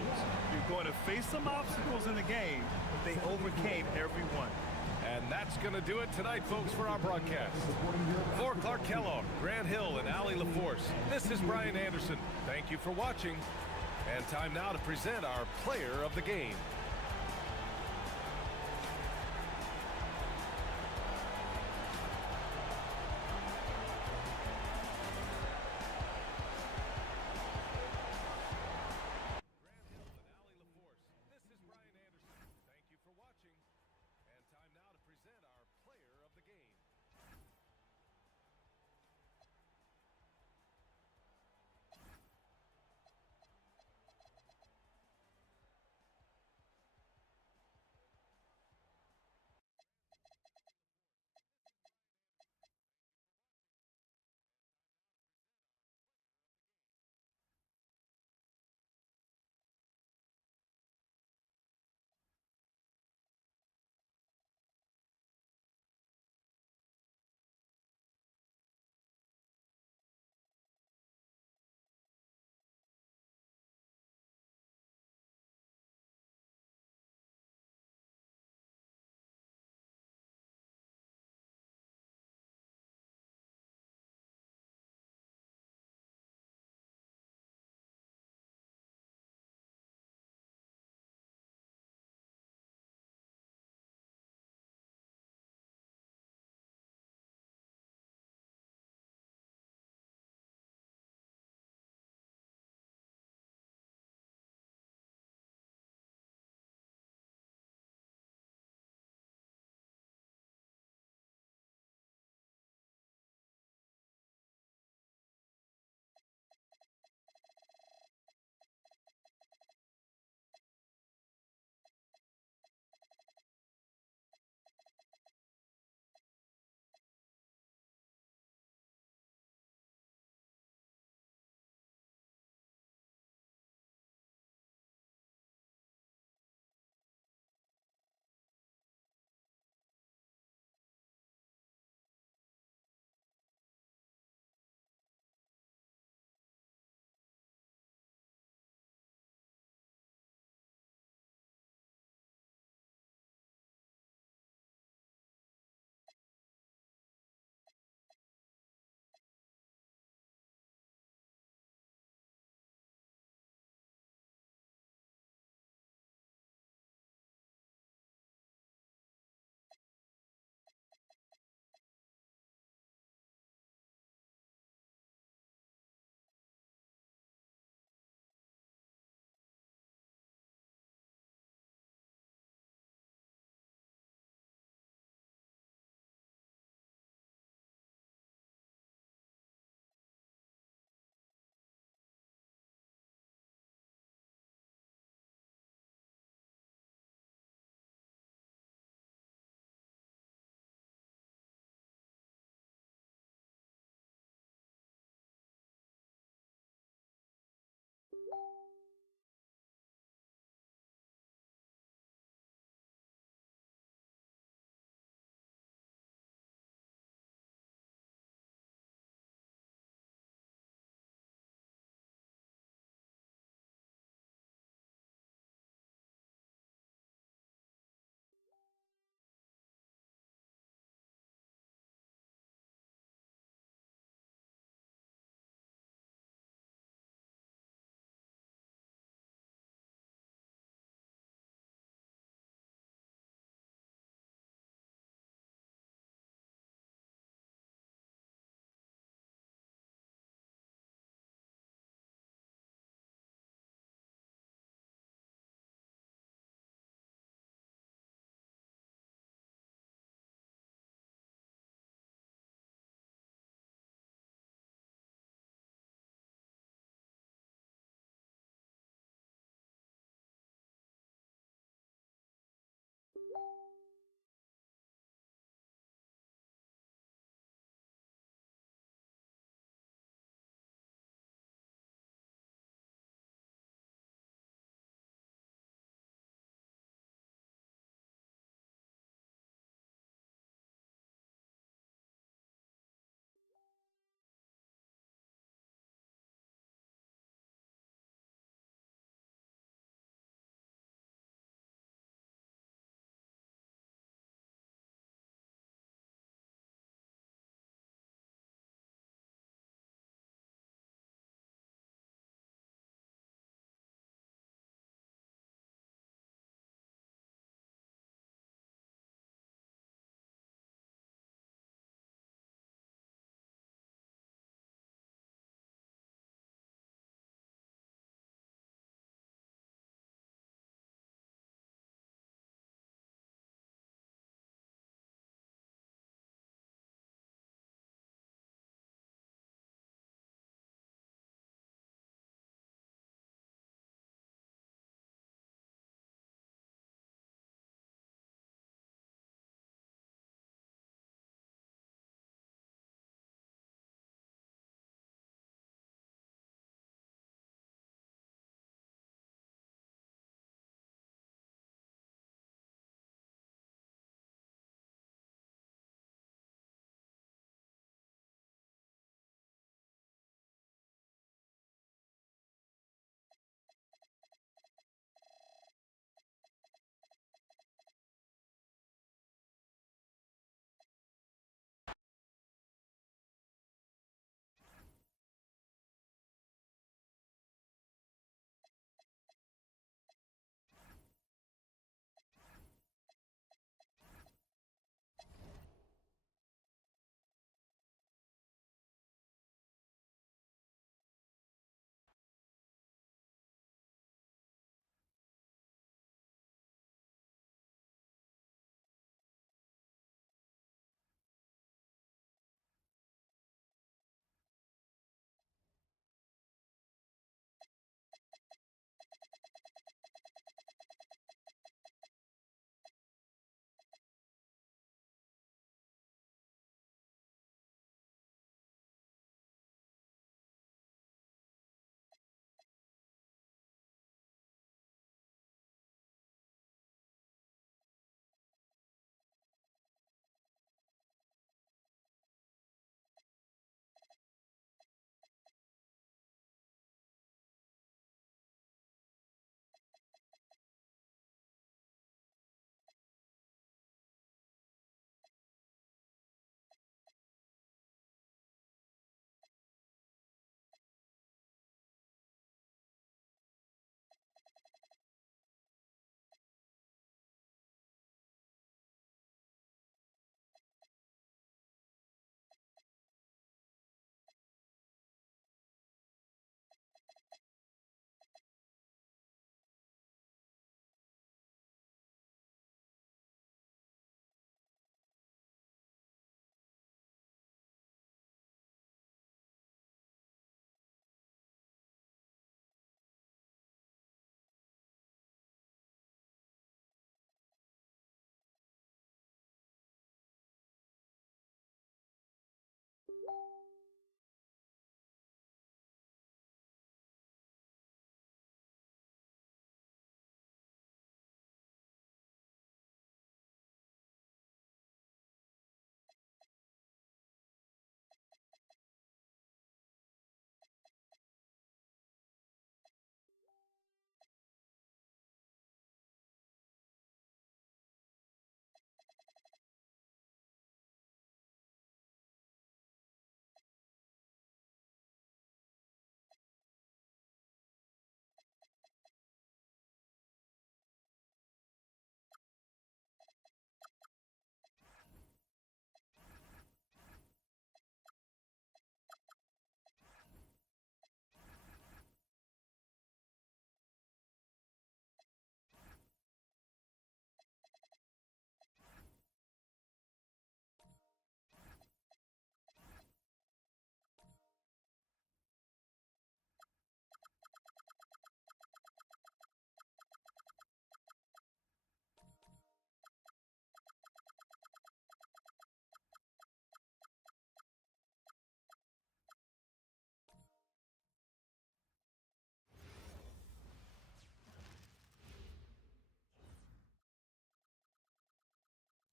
You're going to face some obstacles in the game, but they overcame every one. And that's going to do it tonight, folks, for our broadcast. For Clark Kellogg, Grant Hill, and Allie LaForce, this is Brian Anderson. Thank you for watching. And time now to present our player of the game.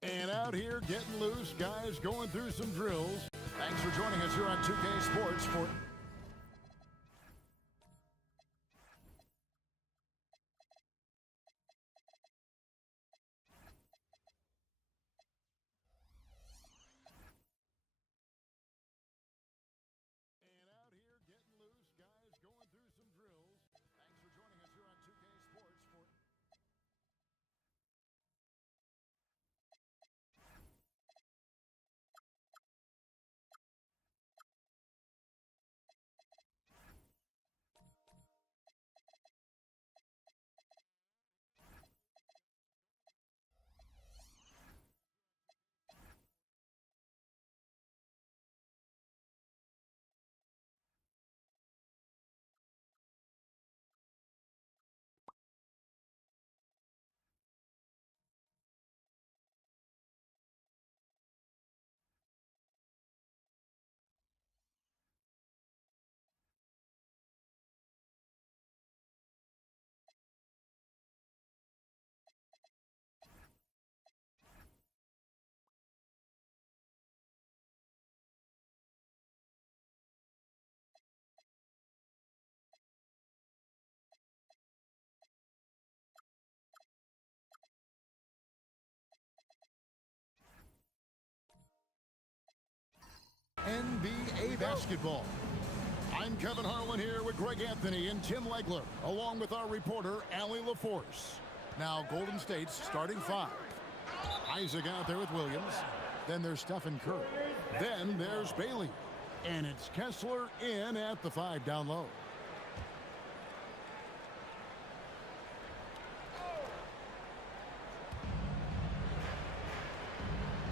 And out here getting loose, guys going through some drills. Thanks for joining us here on 2K Sports for... And out here getting loose, guys going through some drills. Thanks for joining us here on 2K Sports for... NBA basketball. I'm Kevin Harlan here with Greg Anthony and Tim Legler, along with our reporter, Allie LaForce. Now, Golden State's starting five. Isaac out there with Williams. Then there's Stephen Curry. Then there's Bailey. And it's Kessler in at the 5 down low.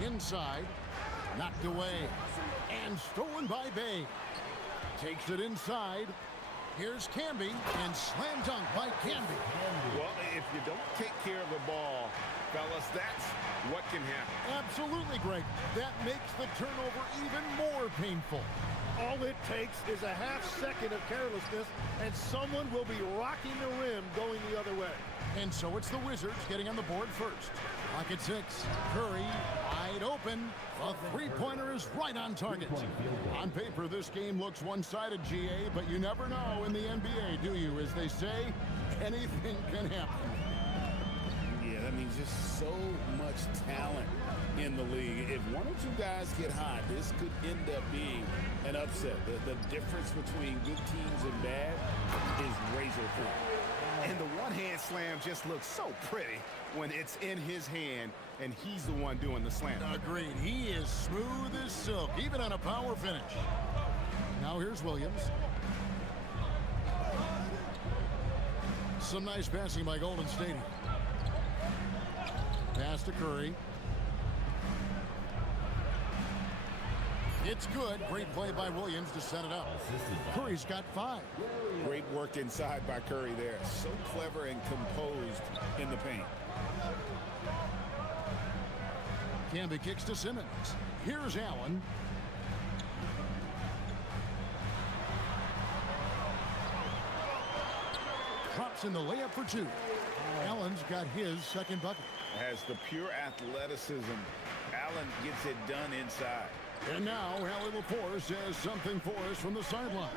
Inside. Knocked away. And stolen by Bay. Takes it inside. Here's Camby. And slam dunk by Camby. Well, if you don't take care of the ball, fellas, that's what can happen. Absolutely, Greg. That makes the turnover even more painful. All it takes is a half second of carelessness, and someone will be rocking the rim going the other way. And so it's the Wizards getting on the board first. Clock at 6. Curry wide open. A three-pointer is right on target. On paper, this game looks one-sided, GA, but you never know in the NBA, do you? As they say, anything can happen. Yeah, that means just so much talent in the league. If one or two guys get hot, this could end up being an upset. The difference between good teams and bad is razor thin. And the one-hand slam just looks so pretty when it's in his hand and he's the one doing the slam. Agreed. He is smooth as silk, even on a power finish. Now here's Williams. Some nice passing by Golden State. Pass to Curry. It's good. Great play by Williams to set it up. Curry's got 5. Great work inside by Curry there. So clever and composed in the paint. Camby kicks to Simmons. Here's Allen. Drops in the layup for 2. Allen's got his second bucket. Has the pure athleticism. Allen gets it done inside. And now, Allie LaForce has something for us from the sideline.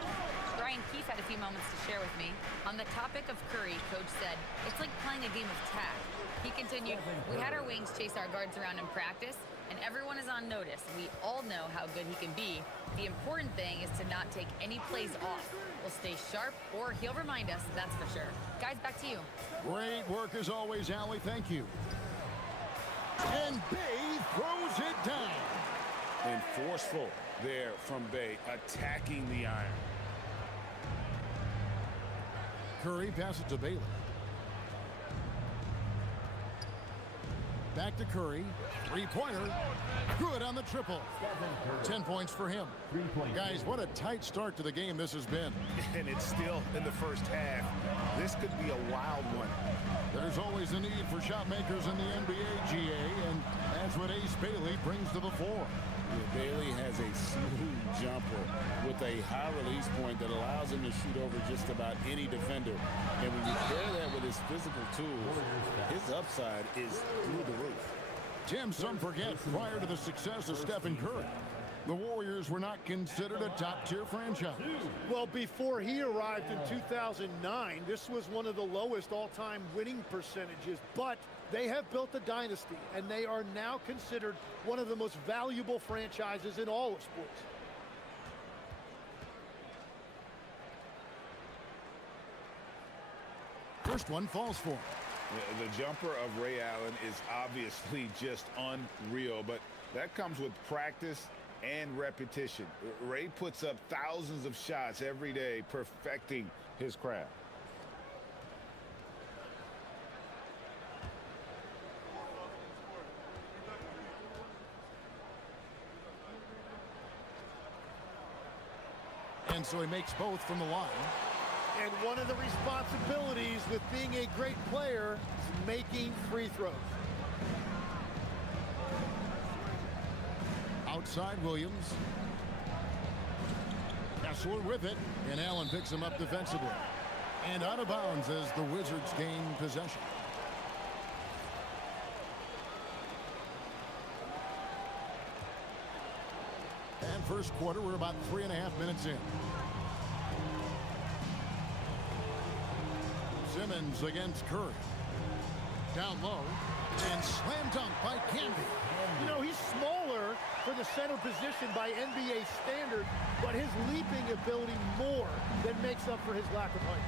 Brian Keefe had a few moments to share with me. On the topic of Curry, Coach said, it's like playing a game of tag. He continued, we had our wings chase our guards around in practice, and everyone is on notice. We all know how good he can be. The important thing is to not take any plays off. We'll stay sharp, or he'll remind us, that's for sure. Guys, back to you. Great work as always, Allie. Thank you. And Bay throws it down. And forceful there from Bay, attacking the iron. Curry passes to Bailey. Back to Curry. Three-pointer. Good on the triple. 10 points for him. Guys, what a tight start to the game this has been. And it's still in the first half. This could be a wild one. There's always a need for shot makers in the NBA, GA, and that's what Ace Bailey brings to the floor. Yeah, Bailey has a smooth jumper with a high release point that allows him to shoot over just about any defender. And when you pair that with his physical tools, his upside is through the roof. Tim, some forget, prior to the success of Stephen Curry, the Warriors were not considered a top-tier franchise. Well, before he arrived in 2009, this was one of the lowest all-time winning percentages, but they have built a dynasty, and they are now considered one of the most valuable franchises in all of sports. First one falls for him. The jumper of Ray Allen is obviously just unreal, but that comes with practice and repetition. Ray puts up thousands of shots every day, perfecting his craft. And so he makes both from the line. And one of the responsibilities with being a great player is making free throws. Outside Williams. Kessler with it, and Allen picks him up defensively. And out of bounds as the Wizards gain possession. And first quarter, we're about 3.5 minutes in. Simmons against Curry. Down low, and slam dunk by Canby. You know, he's smaller for the center position by NBA standard, but his leaping ability more than makes up for his lack of height.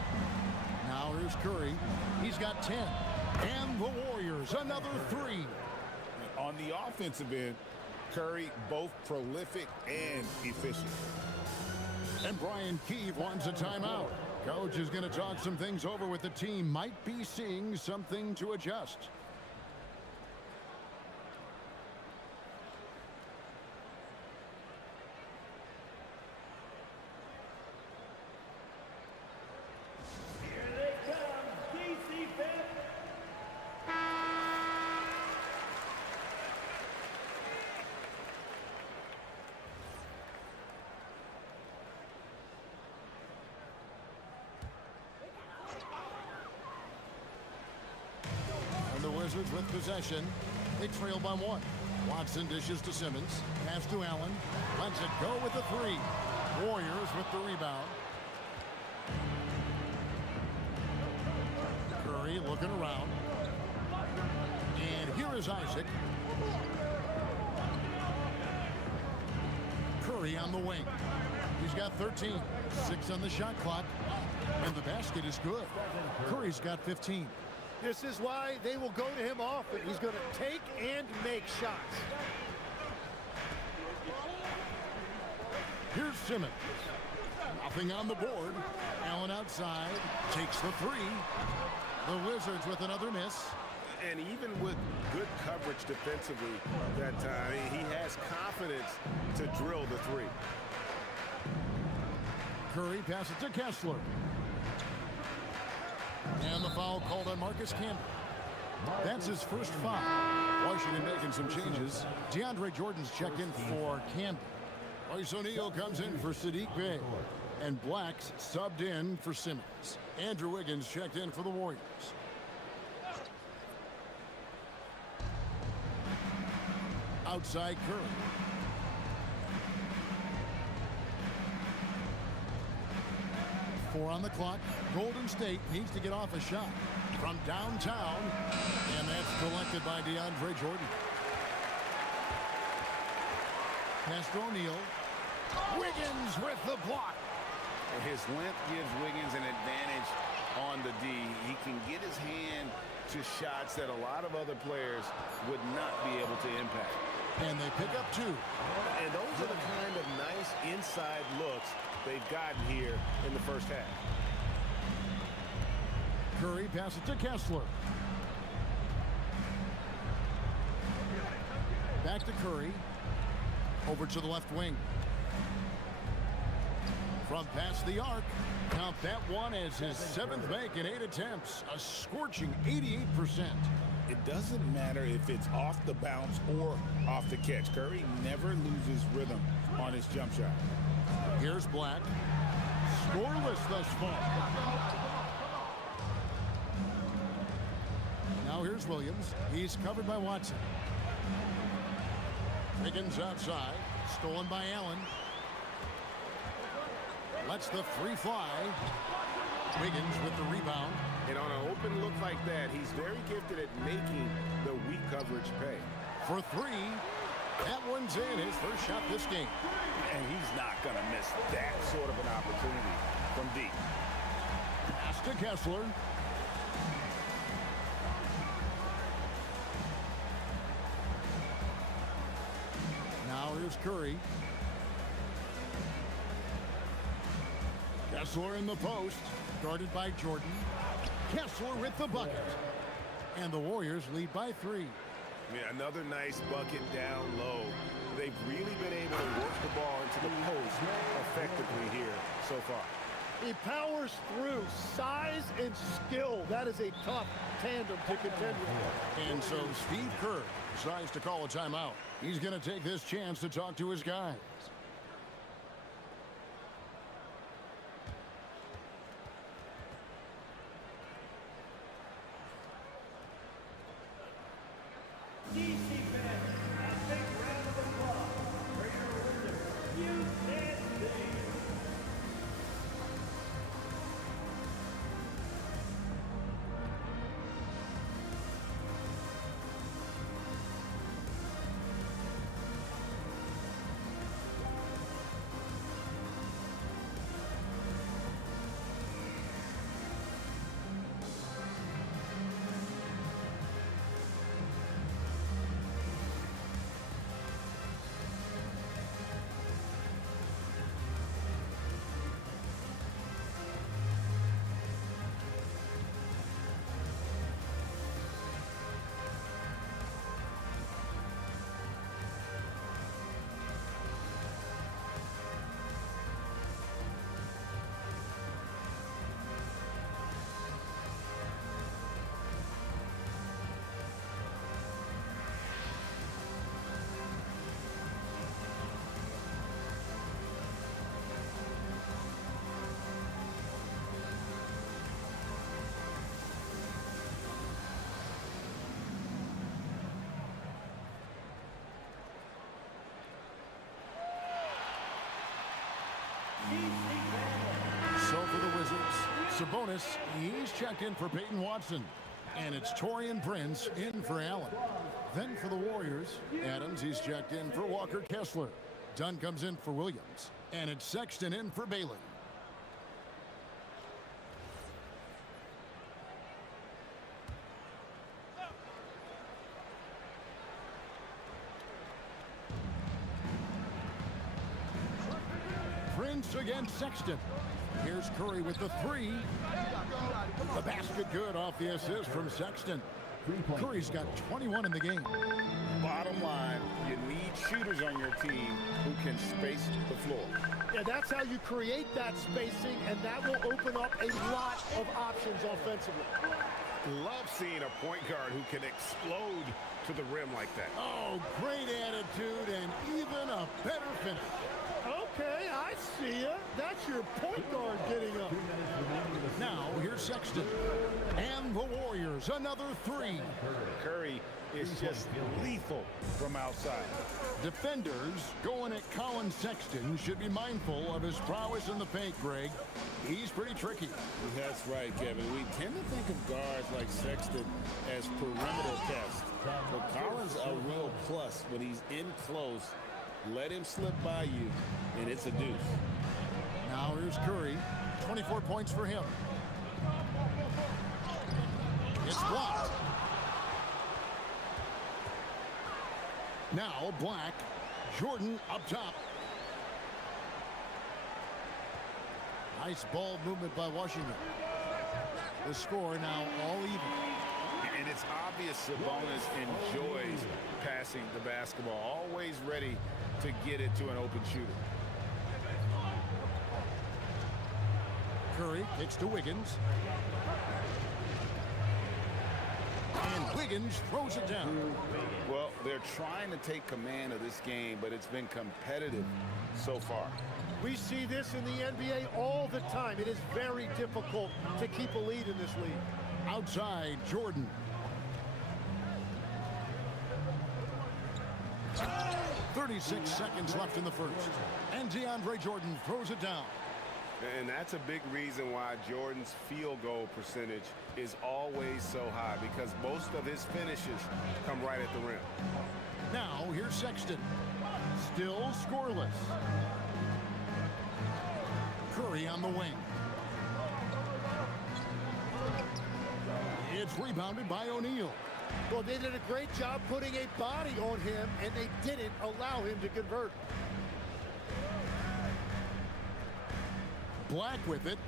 Now here's Curry. He's got 10. And the Warriors, another 3. On the offensive end, Curry both prolific and efficient. And Brian Keefe wants a timeout. Coach is going to talk some things over with the team. Might be seeing something to adjust. And the Wizards with possession. They trail by 1. Watson dishes to Simmons. Pass to Allen. Lets it go with the 3. Warriors with the rebound. Curry looking around. And here is Isaac. Curry on the wing. He's got 13. 6 on the shot clock. And the basket is good. Curry's got 15. This is why they will go to him often. He's going to take and make shots. Here's Simmons. Nothing on the board. Allen outside. Takes the 3. The Wizards with another miss. And even with good coverage defensively that time, he has confidence to drill the 3. Curry passes to Kessler. And the foul called on Marcus Camby. That's his first foul. Washington making some changes. DeAndre Jordan's checked in for Camby. Royce O'Neal comes in for Sadiq Bey. And Black's subbed in for Simmons. Andrew Wiggins checked in for the Warriors. Outside Curry. Four on the clock. Golden State needs to get off a shot from downtown, and that's collected by DeAndre Jordan. Pass to O'Neal. Wiggins with the block. His length gives Wiggins an advantage on the D. He can get his hand to shots that a lot of other players would not be able to impact. And they pick up 2. And those are the kind of nice inside looks they've gotten here in the first half. Curry passes to Kessler. Back to Curry. Over to the left wing. From past the arc. Count that one as his 7th make in 8 attempts. A scorching 88%. It doesn't matter if it's off the bounce or off the catch. Curry never loses rhythm on his jump shot. Here's Black. Scoreless thus far. Now here's Williams. He's covered by Watson. Wiggins outside. Stolen by Allen. Lets the three fly. Wiggins with the rebound. And on an open look like that, he's very gifted at making the weak coverage pay. For three. That one's in. His first shot this game. And he's not going to miss that sort of an opportunity from deep. Pass to Kessler. Now here's Curry. Kessler in the post. Guarded by Jordan. Kessler with the bucket. And the Warriors lead by 3. Yeah, another nice bucket down low. They've really been able to work the ball into the post effectively here so far. He powers through. Size and skill. That is a tough tandem to contend with. And so Steve Kerr decides to call a timeout. He's going to take this chance to talk to his guys. So for the Wizards, Sabonis, he's checked in for Peyton Watson. And it's Taurean Prince in for Allen. Then for the Warriors, Adams, he's checked in for Walker Kessler. Dunn comes in for Williams. And it's Sexton in for Bailey. Prince against Sexton. Here's Curry with the three. The basket good off the assist from Sexton. Curry's got 21 in the game. Bottom line, you need shooters on your team who can space the floor. Yeah, that's how you create that spacing, and that will open up a lot of options offensively. Love seeing a point guard who can explode to the rim like that. Oh, great attitude and even a better finish. Okay, I see ya. That's your point guard getting up. Now, here's Sexton. And the Warriors, another three. Curry is just lethal from outside. Defenders going at Colin Sexton should be mindful of his prowess in the paint, Greg. He's pretty tricky. That's right, Kevin. We tend to think of guards like Sexton as perimeter pests. But Collins a real plus when he's in close. Let him slip by you, and it's a deuce. Now here's Curry. 24 points for him. It's blocked. Now Black. Jordan up top. Nice ball movement by Washington. The score now all even. And it's obvious Sabonis enjoys passing the basketball, always ready to get it to an open shooter. Curry kicks to Wiggins. And Wiggins throws it down. Well, they're trying to take command of this game, but it's been competitive so far. We see this in the NBA all the time. It is very difficult to keep a lead in this league. Outside, Jordan. 36 seconds left in the first. And DeAndre Jordan throws it down. And that's a big reason why Jordan's field goal percentage is always so high, because most of his finishes come right at the rim. Now here's Sexton. Still scoreless. Curry on the wing. It's rebounded by O'Neal. Well, they did a great job putting a body on him, and they didn't allow him to convert. Black with it.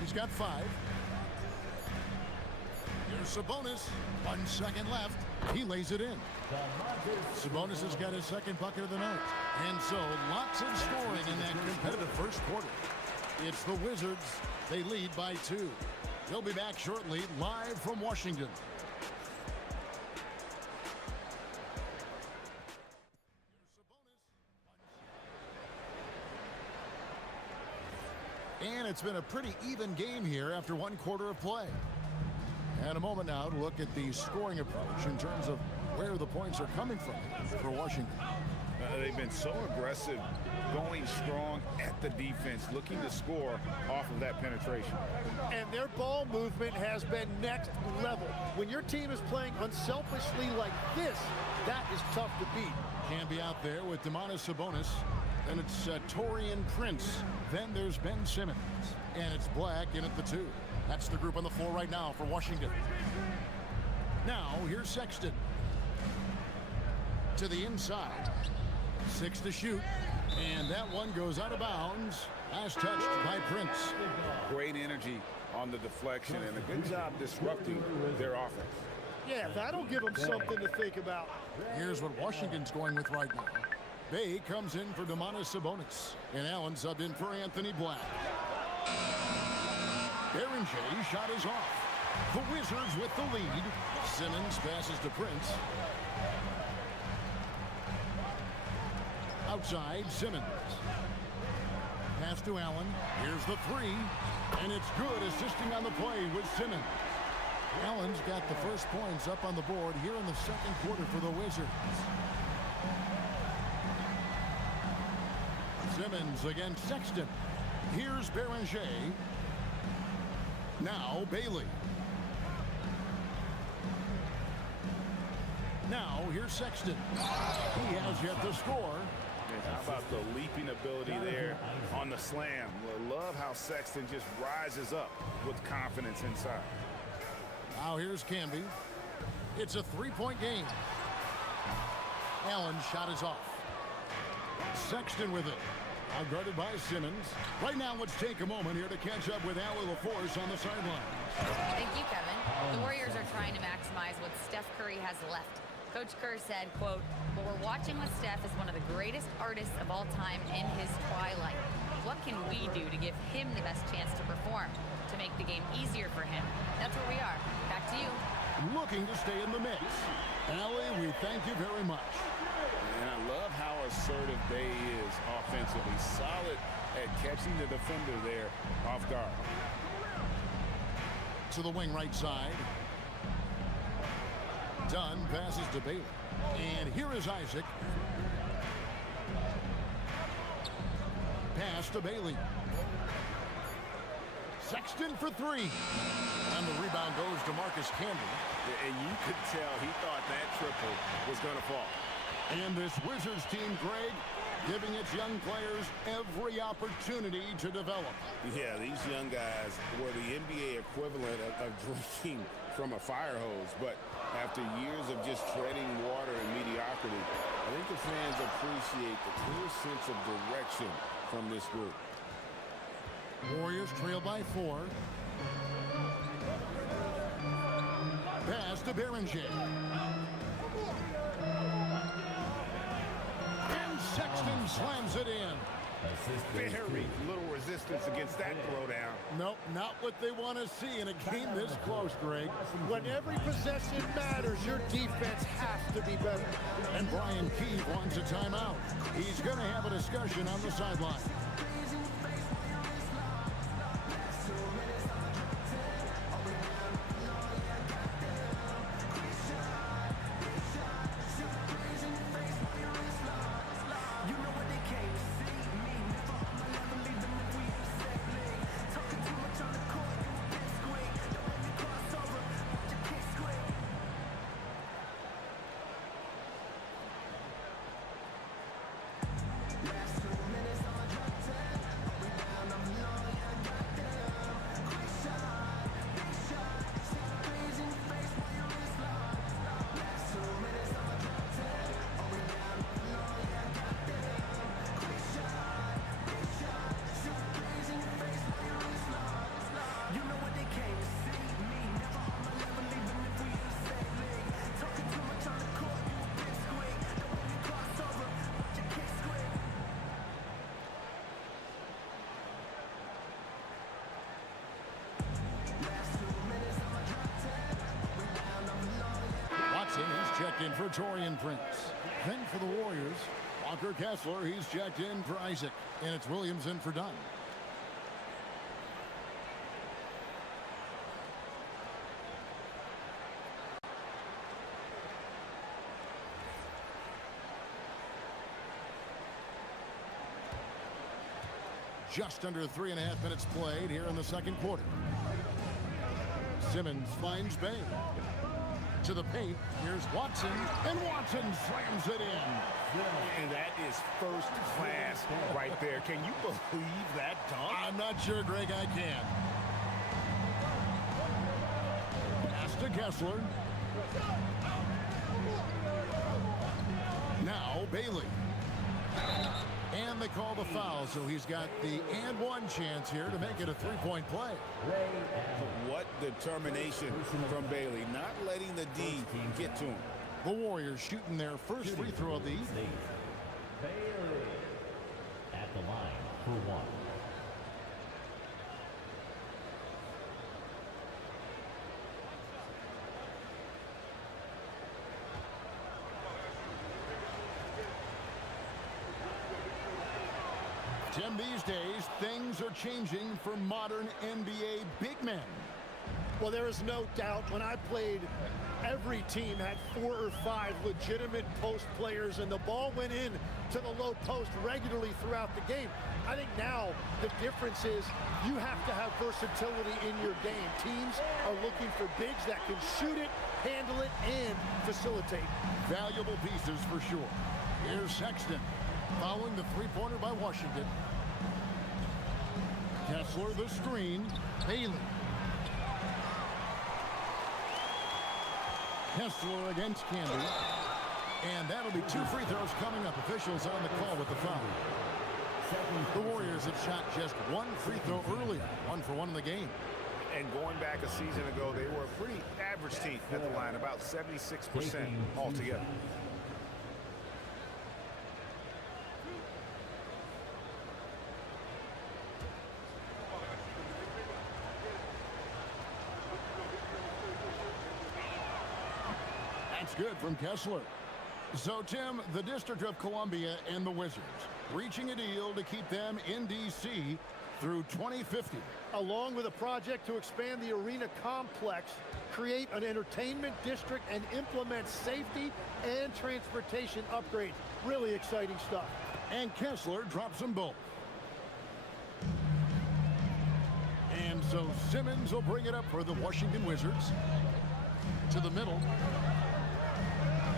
He's got 5. Here's Sabonis. 1 second left. He lays it in. Sabonis has got his second bucket of the night. And so lots of scoring in that competitive first quarter. It's the Wizards. They lead by 2. They'll be back shortly, live from Washington. And it's been a pretty even game here after 1 quarter of play. And a moment now to look at the scoring approach in terms of where the points are coming from for Washington. They've been so aggressive, going strong at the defense, looking to score off of that penetration. And their ball movement has been next level. When your team is playing unselfishly like this, that is tough to beat. Can be out there with Domantas Sabonis. Then it's Taurean Prince. Then there's Ben Simmons. And it's Black in at the 2. That's the group on the floor right now for Washington. Now, here's Sexton. To the inside. 6 to shoot. And that one goes out of bounds. As touched by Prince. Great energy on the deflection and a good job disrupting their offense. Yeah, that'll give them something to think about. Here's what Washington's going with right now. Bay comes in for Domantas Sabonis. And Allen subbed in for Anthony Black. Berenjay's shot is off. The Wizards with the lead. Simmons passes to Prince. Outside, Simmons. Pass to Allen. Here's the 3. And it's good, assisting on the play with Simmons. Allen's got the first points up on the board here in the second quarter for the Wizards. Simmons against Sexton. Here's Berenjay. Now Bailey. Now here's Sexton. He has yet to score. How about the leaping ability there on the slam? Love how Sexton just rises up with confidence inside. Now here's Camby. It's a 3-point game. Allen's shot is off. Sexton with it. Now guarded by Simmons. Right now, let's take a moment here to catch up with Allie LaForce on the sideline. Thank you, Kevin. The Warriors are trying to maximize what Steph Curry has left. Coach Kerr said, quote, "What we're watching with Steph is one of the greatest artists of all time in his twilight. What can we do to give him the best chance to perform, to make the game easier for him?" That's where we are. Back to you. Looking to stay in the mix. Allie, we thank you very much. And I love how assertive Bay is offensively. Solid at catching the defender there off guard. To the wing right side. Dunn passes to Bailey. And here is Isaac. Pass to Bailey. Sexton for 3. And the rebound goes to Marcus Camby. And you could tell he thought that triple was going to fall. And this Wizards team, Greg, giving its young players every opportunity to develop. Yeah, these young guys were the NBA equivalent of drinking from a fire hose. But after years of just treading water and mediocrity, I think the fans appreciate the clear sense of direction from this group. Warriors trail by 4. Pass to Berenjay. And Sexton slams it in. Very little resistance against that throwdown. Nope, not what they want to see in a game this close, Greg. When every possession matters, your defense has to be better. And Brian Keefe wants a timeout. He's going to have a discussion on the sideline. He's checked in for Torian Prince. Then for the Warriors, Walker Kessler, he's checked in for Isaac. And it's Williams in for Dunn. Just under 3.5 minutes played here in the second quarter. Simmons finds Bay. To the paint, here's Watson, and Watson slams it in. And that is first class right there. Can you believe that dunk? I'm not sure, Greg, I can. Pass to Kessler. Now Bailey. And they call the foul, so he's got the and one chance here to make it a three-point play. What determination from Bailey, not letting the D get to him. The Warriors shooting their first free throw of the evening. Bailey at the line for one. Tim, these days, things are changing for modern NBA big men. Well, there is no doubt when I played, every team had 4 or 5 legitimate post players, and the ball went in to the low post regularly throughout the game. I think now the difference is you have to have versatility in your game. Teams are looking for bigs that can shoot it, handle it, and facilitate. Valuable pieces for sure. Here's Sexton following the three-pointer by Washington. Kessler the screen. Bailey. Kessler against Candy. And that'll be 2 free throws coming up. Officials on the call with the foul. The Warriors had shot just 1 free throw earlier. 1 for 1 in the game. And going back a season ago, they were a pretty average team at the line, about 76% altogether. That's good from Kessler. So, Tim, the District of Columbia and the Wizards reaching a deal to keep them in D.C. through 2050. Along with a project to expand the arena complex, create an entertainment district, and implement safety and transportation upgrades. Really exciting stuff. And Kessler drops them both. And so Simmons will bring it up for the Washington Wizards. To the middle.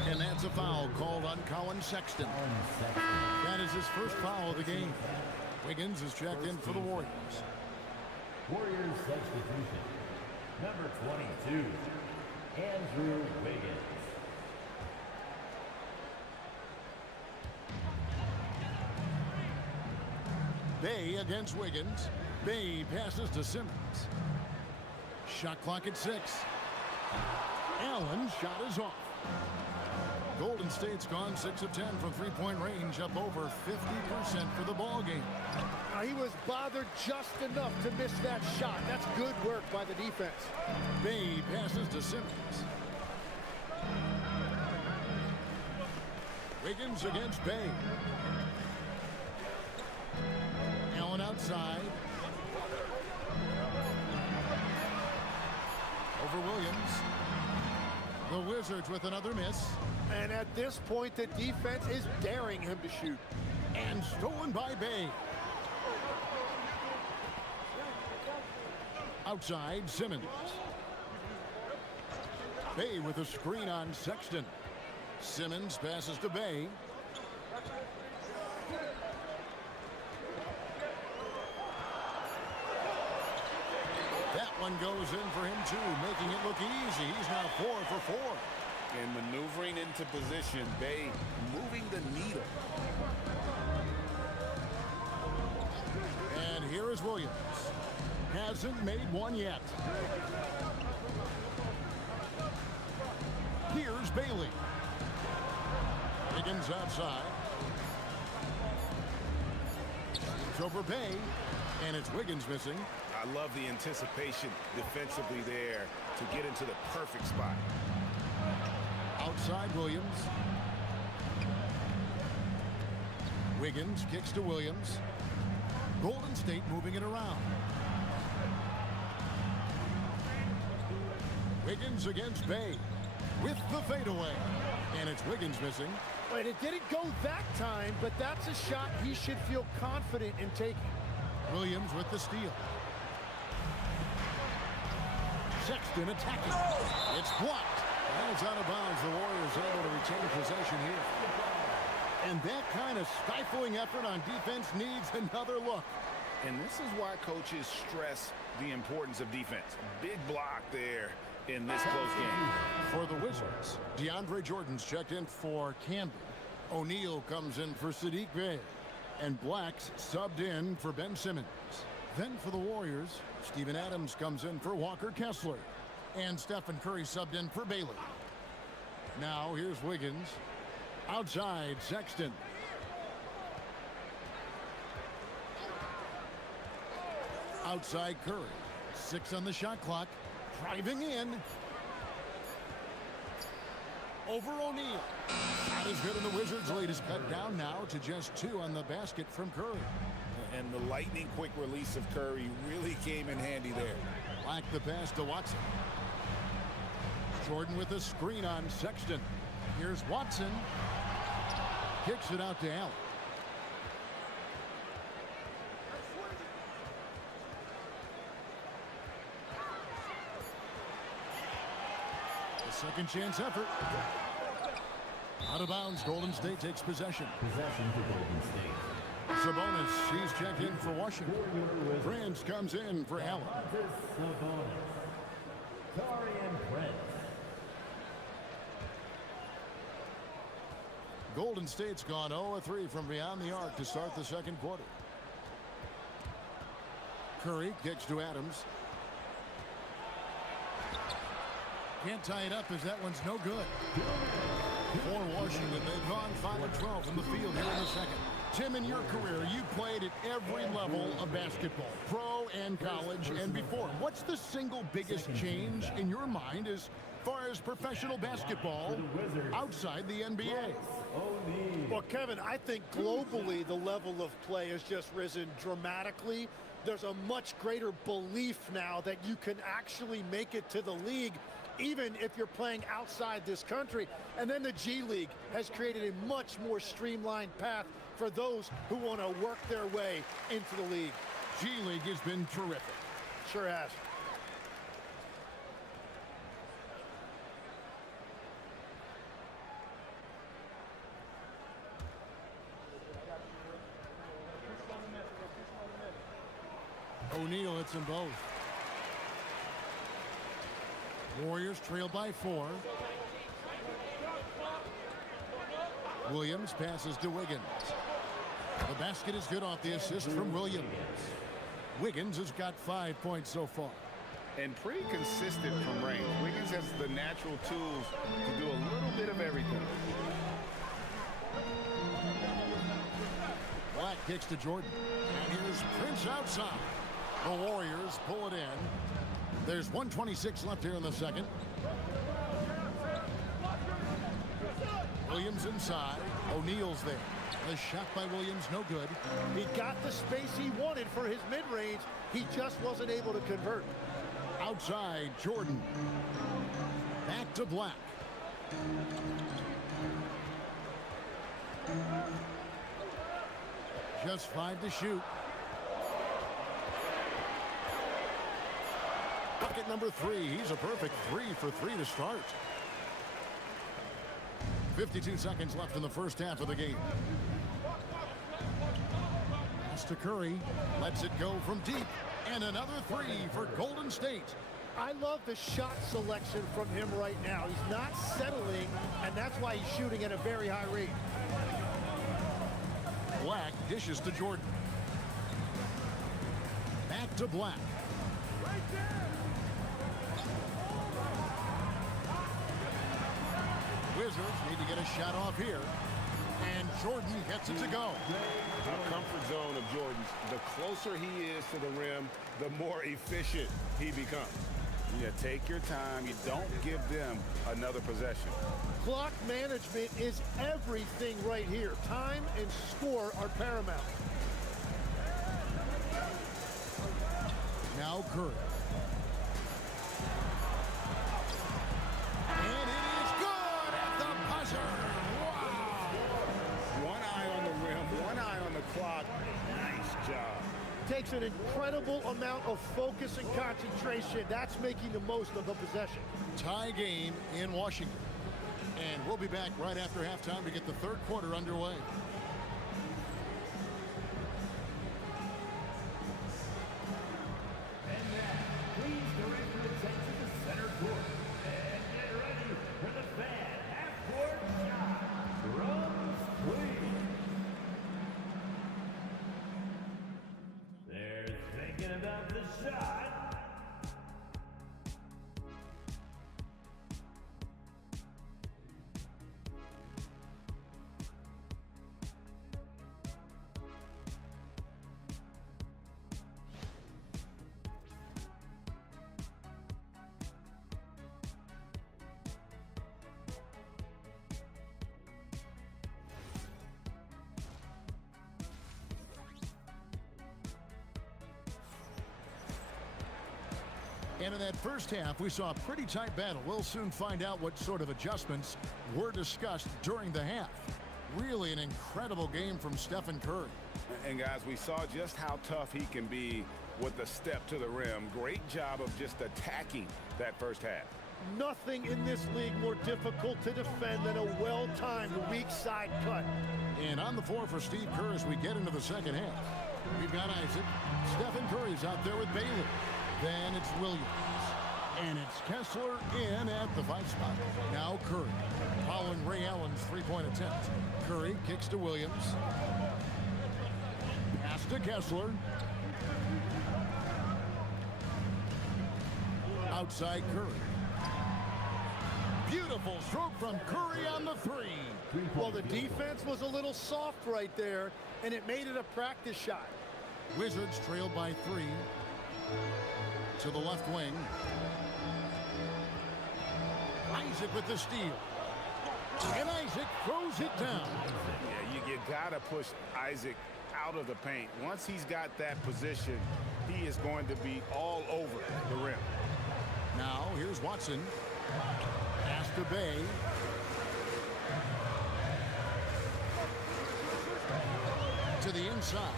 And that's a foul called on Colin Sexton. That is his first foul of the game. Wiggins is checked in for the Warriors. Warriors substitution. Number 22, Andrew Wiggins. Bay against Wiggins. Bay passes to Simmons. Shot clock at 6. Allen's shot is off. Golden State's gone 6 of 10 from three-point range, up over 50% for the ball game. He was bothered just enough to miss that shot. That's good work by the defense. Bay passes to Simmons. Wiggins against Bay. Allen outside. Over Williams. The Wizards with another miss. And at this point, the defense is daring him to shoot. And stolen by Bay. Outside, Simmons. Bay with a screen on Sexton. Simmons passes to Bay. one goes in for him, too, making it look easy. He's now 4 for 4. And maneuvering into position, Bay moving the needle. And here is Williams. Hasn't made one yet. Here's Bailey. Higgins outside. It's over Bay, and it's Wiggins missing. I love the anticipation defensively there to get into the perfect spot. Outside Williams. Wiggins kicks to Williams. Golden State moving it around. Wiggins against Bay with the fadeaway. And it's Wiggins missing. Right, it didn't go that time, but that's a shot he should feel confident in taking. Williams with the steal. Sexton attacking. It's blocked. And it's out of bounds. The Warriors able to retain possession here. And that kind of stifling effort on defense needs another look. And this is why coaches stress the importance of defense. Big block there in this close game. For the Wizards, DeAndre Jordan's checked in for Camden. O'Neal comes in for Sadiq Bey. And Black's subbed in for Ben Simmons. Then for the Warriors, Steven Adams comes in for Walker Kessler. And Stephen Curry subbed in for Bailey. Now here's Wiggins. Outside Sexton. Outside Curry. 6 on the shot clock. Driving in. Over O'Neal. Not as good, and the Wizards' lead is cut down now to just 2 on the basket from Curry. And the lightning quick release of Curry really came in handy there. Black the pass to Watson. Jordan with a screen on Sexton. Here's Watson. Kicks it out to Allen. A second chance effort. Out of bounds. Golden State takes possession. Possession for Golden State. Sabonis, she's checked in for Washington. Prince comes in for Allen. Sabonis. Taurean Prince. Golden State's gone 0-3 from beyond the arc to start the second quarter. Curry kicks to Adams. Can't tie it up as that one's no good. For Washington, they've gone 5-12 from the field here in the second. Tim, in your career, you played at every level of basketball, pro and college and before. What's the single biggest change in your mind as far as professional basketball outside the NBA? Well, Kevin, I think globally the level of play has just risen dramatically. There's a much greater belief now that you can actually make it to the league, even if you're playing outside this country. And then the G League has created a much more streamlined path for those who want to work their way into the league. G League has been terrific. Sure has. O'Neal hits them both. Warriors trail by 4. Williams passes to Wiggins. The basket is good off the assist from Williams. Wiggins has got 5 points so far. And pretty consistent from range. Wiggins has the natural tools to do a little bit of everything. Black kicks to Jordan. And here's Prince outside. The Warriors pull it in. There's 1:26 left here in the second. Williams inside. O'Neal's there. The shot by Williams, no good. He got the space he wanted for his mid-range. He just wasn't able to convert. Outside, Jordan. Back to Black. Just 5 to shoot. Bucket number 3. He's a perfect 3 for 3 to start. 52 seconds left in the first half of the game. Pass to Curry. Lets it go from deep. And another three for Golden State. I love the shot selection from him right now. He's not settling, and that's why he's shooting at a very high rate. Black dishes to Jordan. Back to Black. Wizards need to get a shot off here. And Jordan gets it to go. The comfort zone of Jordan's. The closer he is to the rim, the more efficient he becomes. You take your time. You don't give them another possession. Clock management is everything right here. Time and score are paramount. Now Curry. And it is good at the buzzer. Wow! One eye on the rim, one eye on the clock. Nice job. Takes an incredible amount of focus and concentration. That's making the most of the possession. Tie game in Washington. And we'll be back right after halftime to get the third quarter underway. And now, please direct your attention to center court. And get ready for the fan half-court shot from Queen. They're thinking about the shot. And in that first half, we saw a pretty tight battle. We'll soon find out what sort of adjustments were discussed during the half. Really an incredible game from Stephen Curry. And guys, we saw just how tough he can be with a step to the rim. Great job of just attacking that first half. Nothing in this league more difficult to defend than a well-timed weak side cut. And on the floor for Steve Kerr as we get into the second half. We've got Isaac. Stephen Curry's out there with Bailey. Then it's Williams. And it's Kessler in at the 5 spot. Now Curry following Ray Allen's three-point attempt. Curry kicks to Williams. Pass to Kessler. Outside Curry. Beautiful stroke from Curry on the three. Well, the defense was a little soft right there, and it made it a practice shot. Wizards trailed by 3. To the left wing. Isaac with the steal. And Isaac throws it down. Yeah, you got to push Isaac out of the paint. Once he's got that position, he is going to be all over the rim. Now, here's Watson. Pass to Bay. To the inside.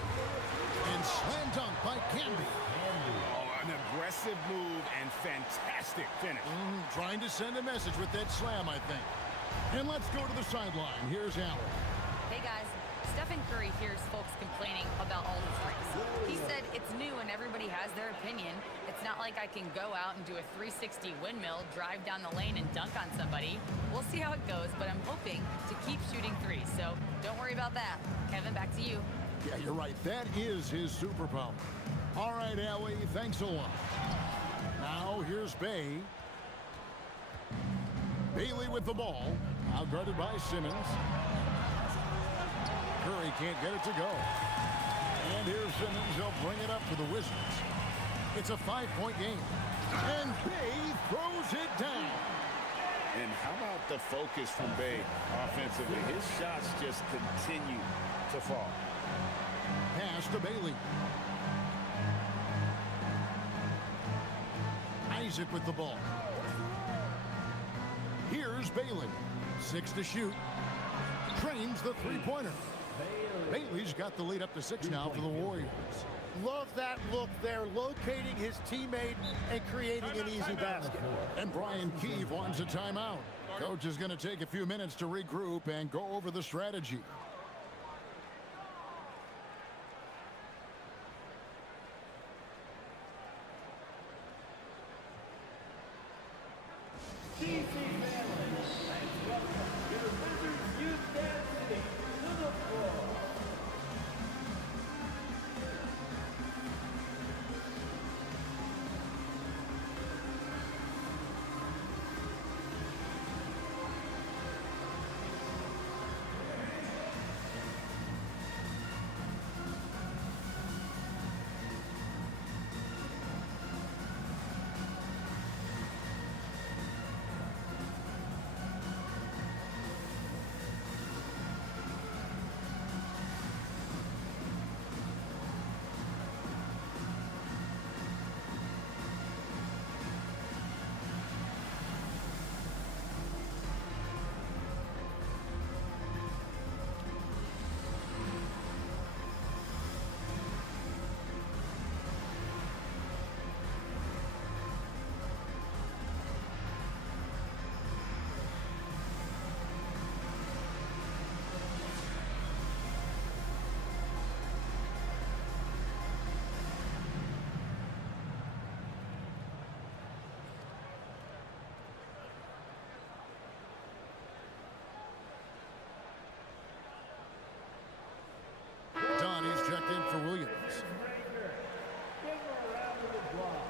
And slam dunk by Canby. Oh, an aggressive move and fantastic finish. Trying to send a message with that slam, I think. And let's go to the sideline. Here's Allen. Hey guys, Stephen Curry hears folks complaining about all the threes. He said it's new and everybody has their opinion. It's not like I can go out and do a 360 windmill, drive down the lane and dunk on somebody. We'll see how it goes, but I'm hoping to keep shooting threes, so don't worry about that. Kevin, back to you. Yeah, you're right. That is his superpower. All right, Allie, thanks a lot. Now here's Bay. Bailey with the ball. Outguarded by Simmons. Curry can't get it to go. And here's Simmons. He'll bring it up for the Wizards. It's a 5-point game. And Bay throws it down. And how about the focus from Bay offensively? His shots just continue to fall. Pass to Bailey. Isaac with the ball. Here's Bailey. 6 to shoot. Trains the three-pointer. Bailey's got the lead up to 6 now for the Warriors. Love that look there, locating his teammate and creating an easy basket. And Brian Keefe wants a timeout. Coach is going to take a few minutes to regroup and go over the strategy. easy family, and welcome your Wizards Youth Dance Team to the floor. Dunn is checked in for Williams. Give her a round of applause.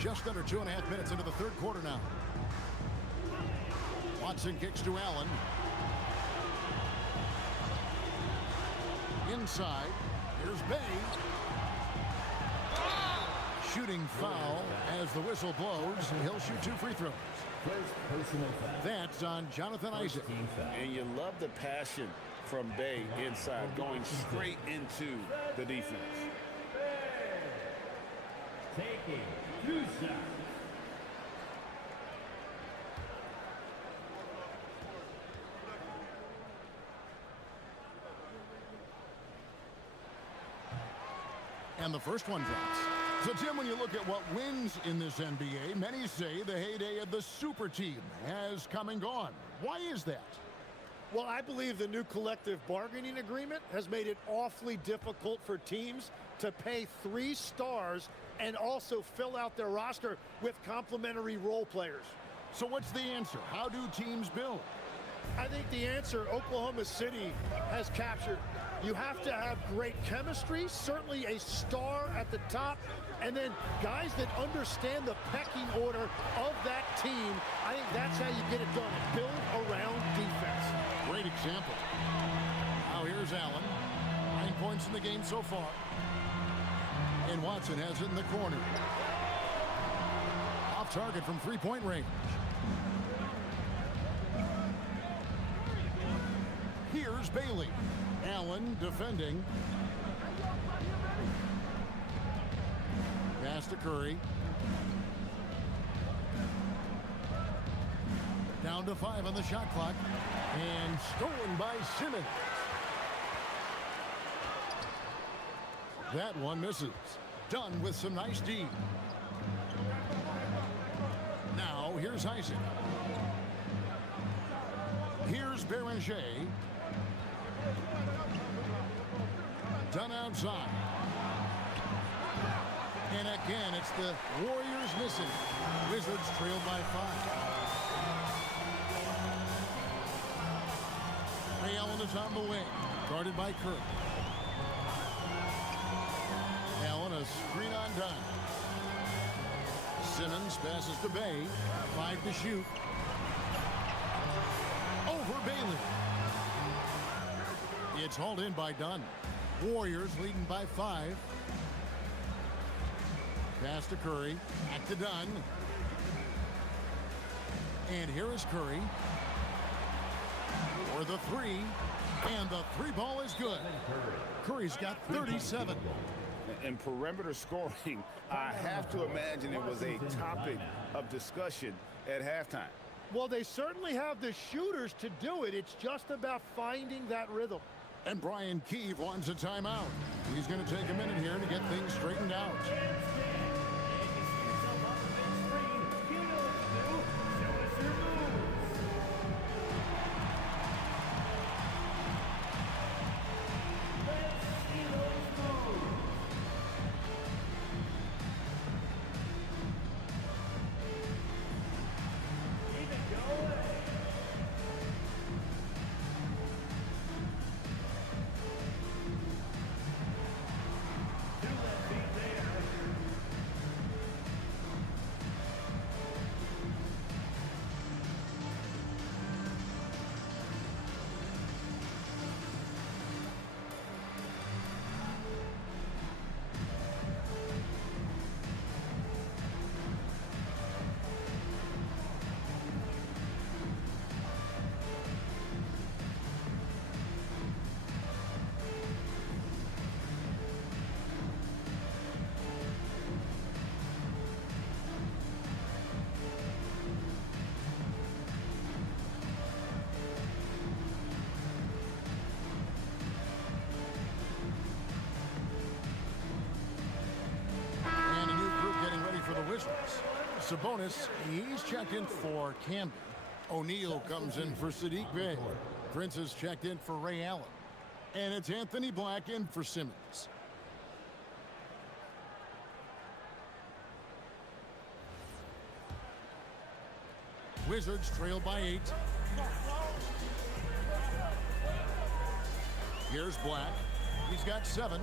Just under 2.5 minutes into the third quarter now. Watson kicks to Allen. Inside. Here's Bay. Shooting foul as the whistle blows. He'll shoot 2 free throws. First personal foul. That's on Jonathan Isaac. Team foul. And you love the passion from Bay inside, going straight into the defense. Taking 2 shots. And the first one drops. So, Tim, when you look at what wins in this NBA, many say the heyday of the super team has come and gone. Why is that? Well, I believe the new collective bargaining agreement has made it awfully difficult for teams to pay 3 stars and also fill out their roster with complementary role players. So what's the answer? How do teams build? I think the answer Oklahoma City has captured. You have to have great chemistry, certainly a star at the top, and then guys that understand the pecking order of that team. I think that's how you get it done. Build around defense. Great example. Now here's Allen. 9 points in the game so far. And Watson has it in the corner. Off target from 3-point range. Here's Bailey. Allen defending. Pass to Curry. Down to 5 on the shot clock. And stolen by Simmons. That one misses. Dunn with some nice D. Now here's Isaac. Here's Beranger. Dunn outside. And again, it's the Warriors missing. Wizards trailed by 5. Ray Allen is on the wing, guarded by Kirk. Allen, a screen on Dunn. Simmons passes to Bay. 5 to shoot. Over Bailey. It's hauled in by Dunn. Warriors leading by 5. Pass to Curry. Back to Dunn. And here is Curry. For the 3. And the 3 ball is good. Curry's got 37. And perimeter scoring, I have to imagine it was a topic of discussion at halftime. Well, they certainly have the shooters to do it. It's just about finding that rhythm. And Brian Keefe wants a timeout. He's going to take a minute here to get things straightened out. Sabonis, he's checked in for Camby. O'Neal comes in for Sadiq Bey. Prince is checked in for Ray Allen. And it's Anthony Black in for Simmons. Wizards trail by 8. Here's Black. He's got 7.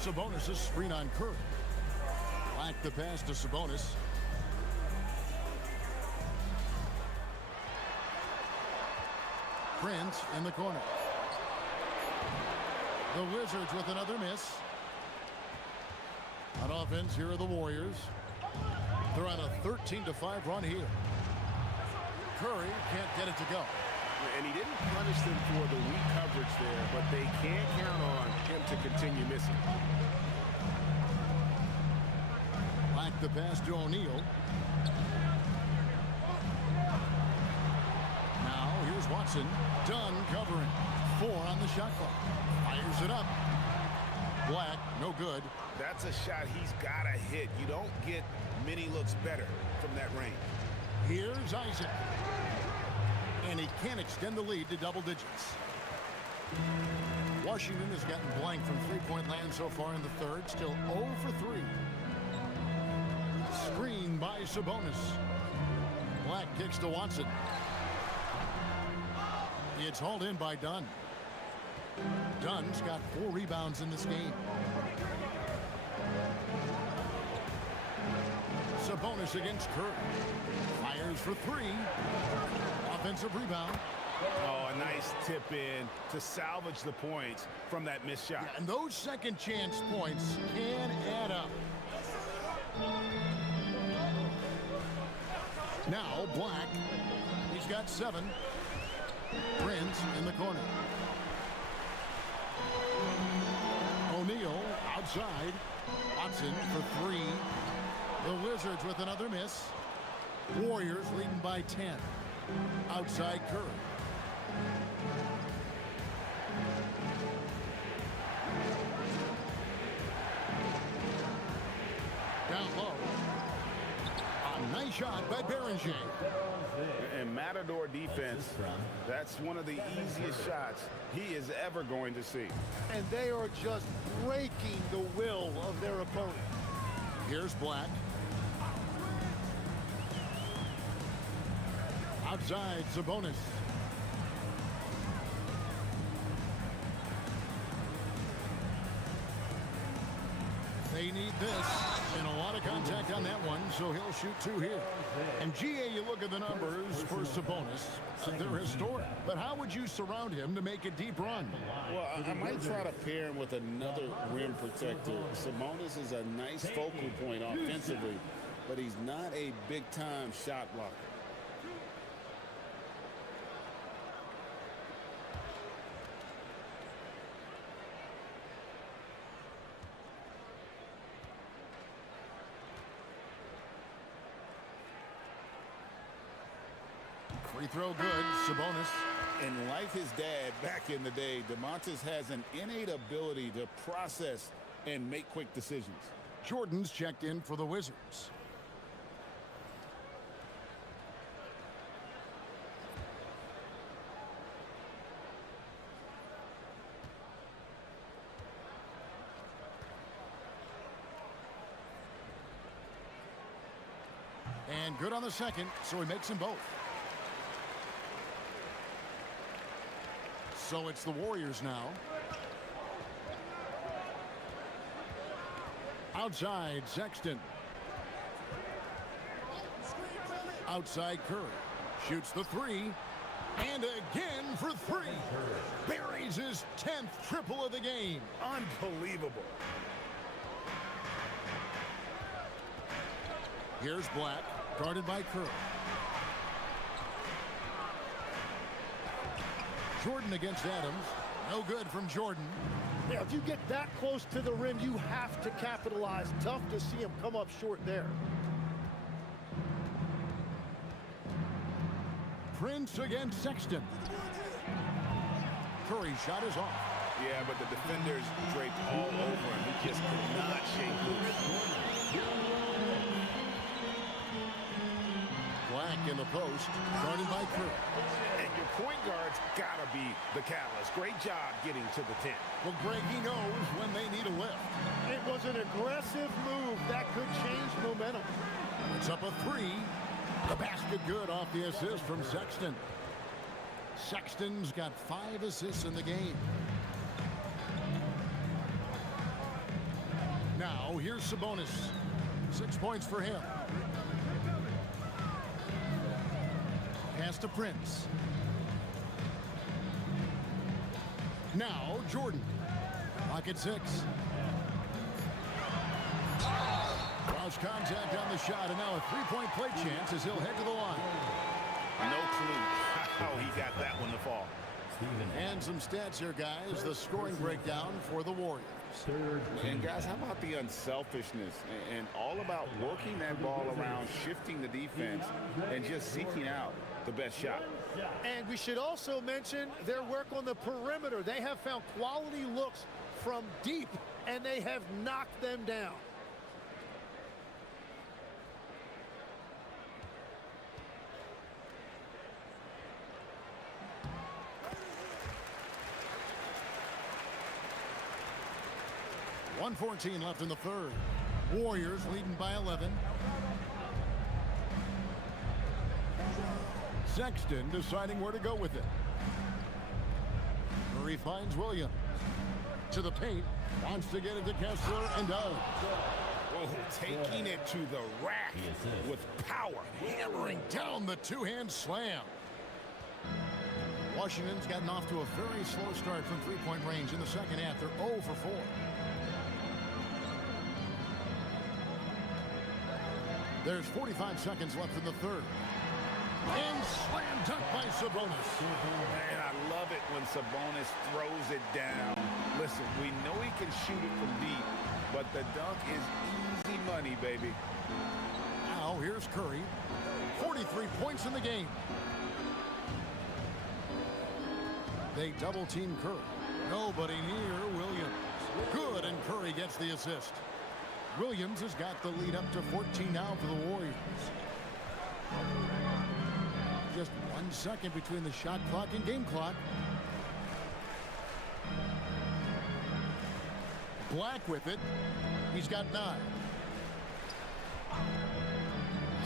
Sabonis' screen on Curry. Black the pass to Sabonis. Prince in the corner. The Wizards with another miss. On offense, here are the Warriors. They're on a 13-5 run here. Curry can't get it to go. And he didn't punish them for the weak coverage there, but they can't count on him to continue missing. Black the pass to O'Neal. Now here's Watson. Dunn covering. 4 on the shot clock. Fires it up. Black, no good. That's a shot he's got to hit. You don't get many looks better from that range. Here's Isaac. And he can't extend the lead to double digits. Washington has gotten blank from three-point land so far in the third. Still 0 for 3. Screen by Sabonis. Black kicks to Watson. It's hauled in by Dunn. Dunn's got 4 rebounds in this game. Sabonis against Curry. Fires for 3. Offensive rebound. Oh, a nice tip in to salvage the points from that missed shot. Yeah, and those second chance points can add up. Now Black. He's got 7. Prince in the corner. O'Neal outside. Watson for 3. The Wizards with another miss. Warriors leading by 10. Outside Curry. Down low. A nice shot by Berenger. And Matador defense, that's one of the easiest shots he is ever going to see. And they are just breaking the will of their opponent. Here's Black. Outside, Sabonis. They need this. And a lot of contact on that one, so he'll shoot 2 here. And GA, you look at the numbers for Sabonis. They're historic. But how would you surround him to make a deep run? Well, I might try to pair him with another rim protector. Sabonis is a nice focal point offensively, but he's not a big-time shot blocker. Free throw good. Sabonis. And like his dad back in the day, DeMontis has an innate ability to process and make quick decisions. Jordan's checked in for the Wizards. And good on the second, so he makes them both. So it's the Warriors now. Outside, Sexton. Outside, Curry. Shoots the three. And again for three. Buries his 10th triple of the game. Unbelievable. Here's Black, guarded by Curry. Jordan against Adams. No good from Jordan. Yeah, if you get that close to the rim, you have to capitalize. Tough to see him come up short there. Prince against Sexton. Curry shot is off. Yeah, but the defenders draped all over him. He just could not shake loose. Black in the post, guarded by Curry. And your point guard's got to be the catalyst. Great job getting to the 10. Well, Greg, he knows when they need a lift. It was an aggressive move that could change momentum. It's up a three. The basket good off the assist from Sexton. Sexton's got 5 assists in the game. Now, here's Sabonis. 6 points for him. Pass to Prince. Now, Jordan. Pocket 6. Lost contact on the shot, and now a three-point play chance as he'll head to the line. No clue how he got that one to fall. And some stats here, guys. The scoring breakdown for the Warriors. And guys, how about the unselfishness and all about working that ball around, shifting the defense, and just seeking out the best shot. And we should also mention their work on the perimeter. They have found quality looks from deep, and they have knocked them down. .114 left in the third. Warriors leading by 11. Sexton deciding where to go with it. Murray finds Williams. To the paint. Wants to get it to Kessler and does. Oh, taking it to the rack with power. Hammering down the two-hand slam. Washington's gotten off to a very slow start from three-point range in the second half. They're 0 for 4. There's 45 seconds left in the third. And slam dunk by Sabonis. And I love it when Sabonis throws it down. Listen, we know he can shoot it from deep, but the dunk is easy money, baby. Now here's Curry. 43 points in the game. They double team Curry. Nobody near Williams. Good, and Curry gets the assist. Williams has got the lead up to 14 now for the Warriors. Just 1 second between the shot clock and game clock. Black with it. He's got 9.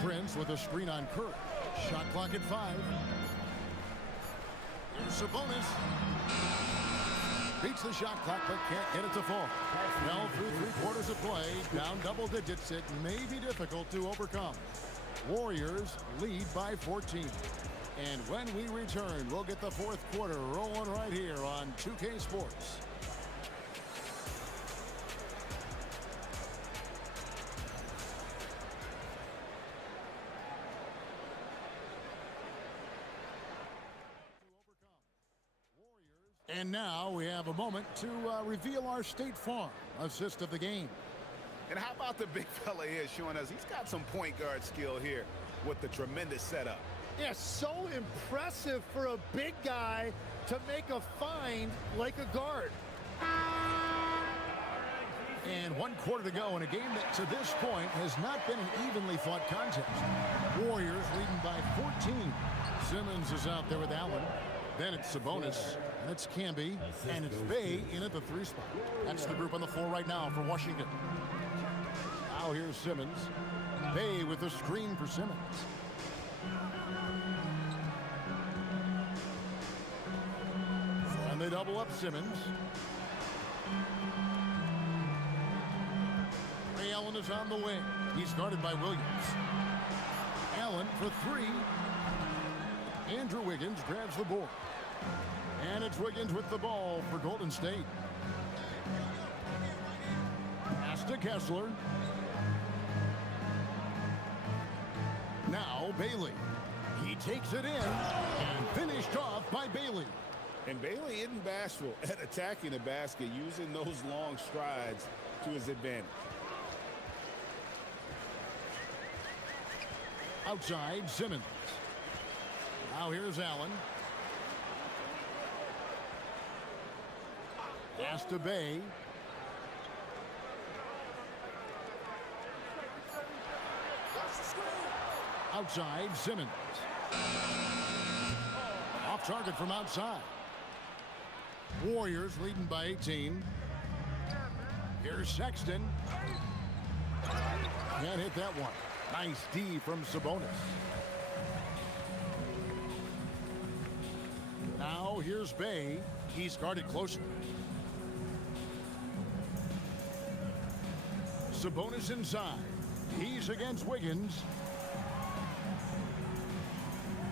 Prince with a screen on Curry. Shot clock at 5. Here's Sabonis. Beats the shot clock, but can't get it to fall. Now through 3 quarters of play, down double digits, it may be difficult to overcome. Warriors lead by 14. And when we return, we'll get the fourth quarter rolling right here on 2K Sports. And now we have a moment to reveal our State Farm assist of the game. And how about the big fella here showing us he's got some point guard skill here with the tremendous setup. Yeah, so impressive for a big guy to make a find like a guard. And 1 quarter to go in a game that to this point has not been an evenly fought contest. Warriors leading by 14. Simmons is out there with Allen. Then it's Sabonis, and it's Camby, and it's Bay in at the 3 spot. That's the group on the floor right now for Washington. Now here's Simmons. Bay with the screen for Simmons. And they double up Simmons. Ray Allen is on the wing. He's guarded by Williams. Allen for 3. Andrew Wiggins grabs the board. And it's Wiggins with the ball for Golden State. Pass to Kessler. Now Bailey. He takes it in and finished off by Bailey. And Bailey isn't bashful at attacking the basket, using those long strides to his advantage. Outside, Simmons. Now here's Allen. Pass to Bay. Outside, Simmons. Off target from outside. Warriors leading by 18. Here's Sexton. Can't hit that one. Nice D from Sabonis. Now here's Bay. He's guarded closer. Sabonis inside. He's against Wiggins.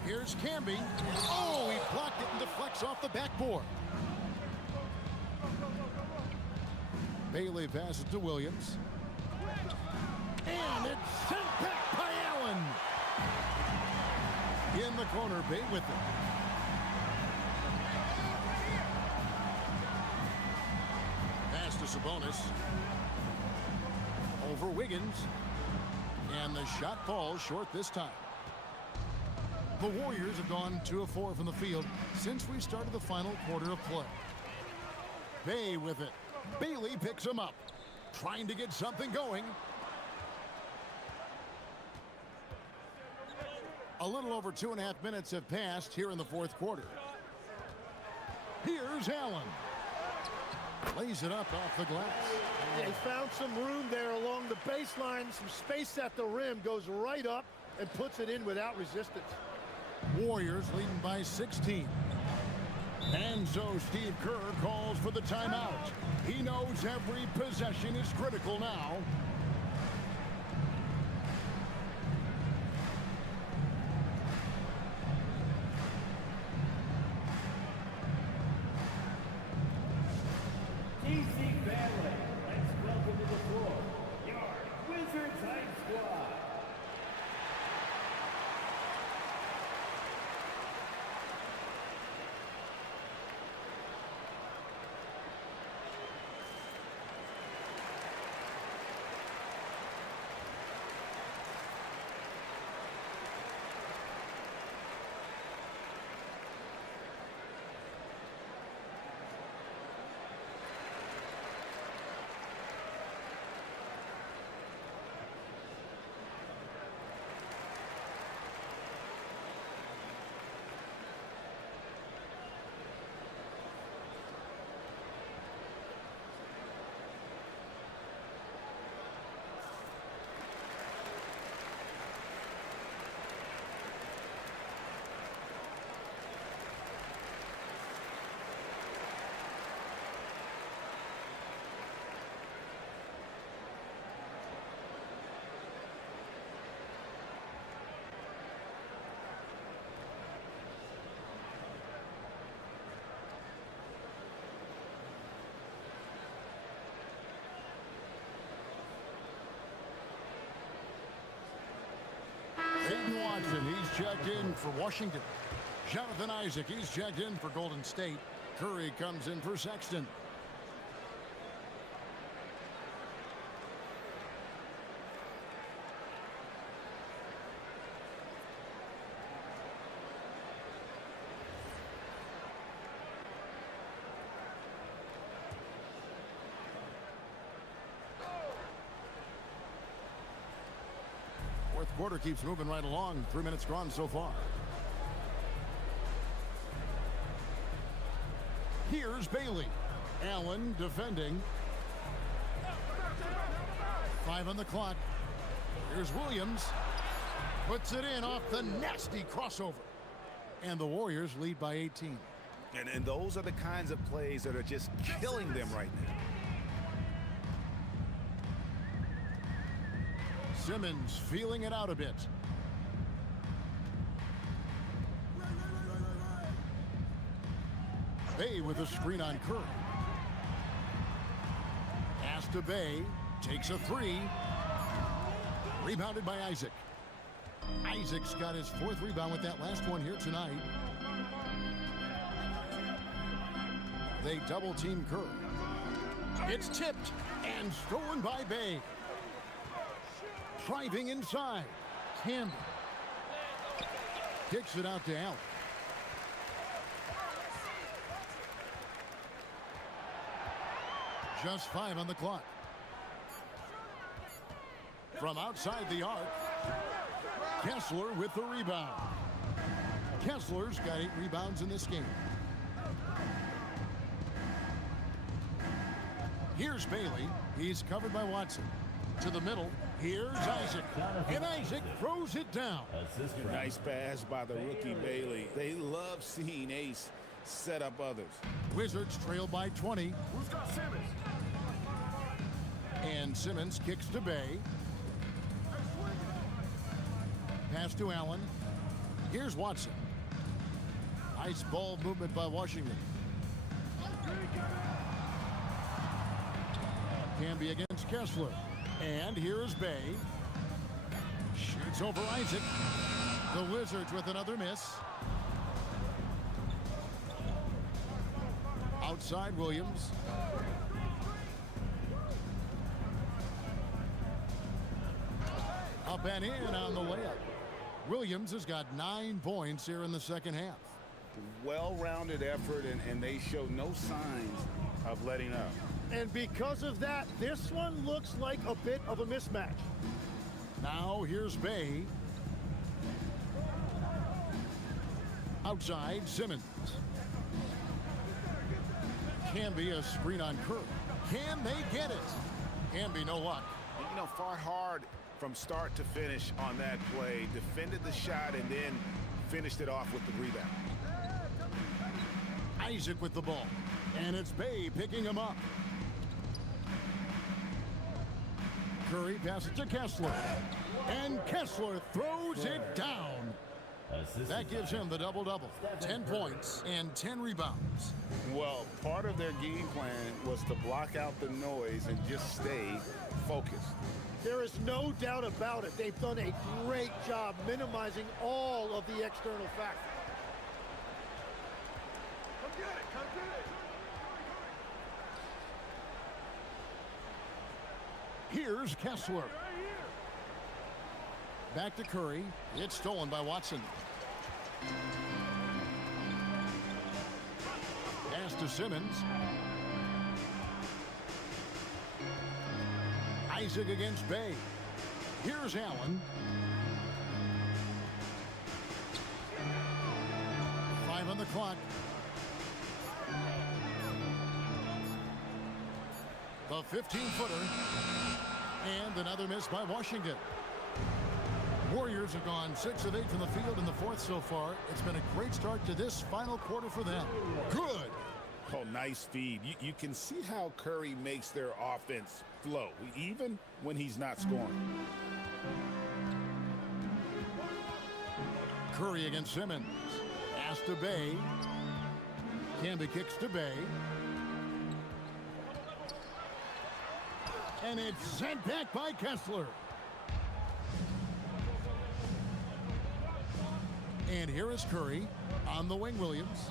Here's Camby. Oh, he blocked it and deflects off the backboard. Bailey passes to Williams. And it's sent back by Allen. In the corner, Bay with it. Pass to Sabonis. Over Wiggins. And the shot falls short this time. The Warriors have gone 2 of 4 from the field since we started the final quarter of play. Bay with it. Bailey picks him up. Trying to get something going. A little over 2.5 minutes have passed here in the 4th quarter. Here's Allen. Lays it up off the glass. They found some room there along the baseline. Some space at the rim. Goes right up and puts it in without resistance. Warriors leading by 16. And so Steve Kerr calls for the timeout. He knows every possession is critical now. DC family, let's welcome to the floor your Wizards High Squad. Hayden Watson, he's checked in for Washington. Jonathan Isaac, he's checked in for Golden State. Curry comes in for Sexton. quarter keeps moving right along. 3 minutes gone so far. Here's Bailey. Allen defending. 5 on the clock. Here's Williams. Puts it in off the nasty crossover. And the Warriors lead by 18. And those are the kinds of plays that are just killing them right now. Simmons feeling it out a bit. Bay with a screen on Curry. Pass to Bay. Takes a 3. Rebounded by Isaac. Isaac's got his 4th rebound with that last one here tonight. They double team Curry. It's tipped and stolen by Bay. Driving inside. Camby kicks it out to Allen. Just 5 on the clock. From outside the arc, Kessler with the rebound. Kessler's got 8 rebounds in this game. Here's Bailey. He's covered by Watson. To the middle. Here's Isaac. And Isaac throws it down. Nice pass by the rookie Bailey. They love seeing Ace set up others. Wizards trail by 20. Who's got Simmons? And Simmons kicks to Bay. Pass to Allen. Here's Watson. Nice ball movement by Washington. Camby against Kessler. And here's Bay. Shoots over Isaac. The Wizards with another miss. Outside Williams. Up and in on the layup. Williams has got 9 points here in the second half. Well-rounded effort, and they show no signs of letting up. And because of that, this one looks like a bit of a mismatch. Now here's Bay. Outside Simmons. Camby a screen on Curry. Can they get it? Camby no luck. You know, fought hard from start to finish on that play. Defended the shot and then finished it off with the rebound. Isaac with the ball. And it's Bay picking him up. Curry passes to Kessler. And Kessler throws it down. That gives him the double-double. 10 points and 10 rebounds. Well, part of their game plan was to block out the noise and just stay focused. There is no doubt about it. They've done a great job minimizing all of the external factors. Come get it, come get it. Here's Kessler. Back to Curry. It's stolen by Watson. Pass to Simmons. Isaac against Bay. Here's Allen. 5 on the clock. The 15-footer. And another miss by Washington. Warriors have gone 6 of 8 from the field in the 4th so far. It's been a great start to this final quarter for them. Good. Oh, nice feed. You can see how Curry makes their offense flow, even when he's not scoring. Curry against Simmons. Pass to Bay. Camby kicks to Bay. And it's sent back by Kessler. And here is Curry on the wing. Williams.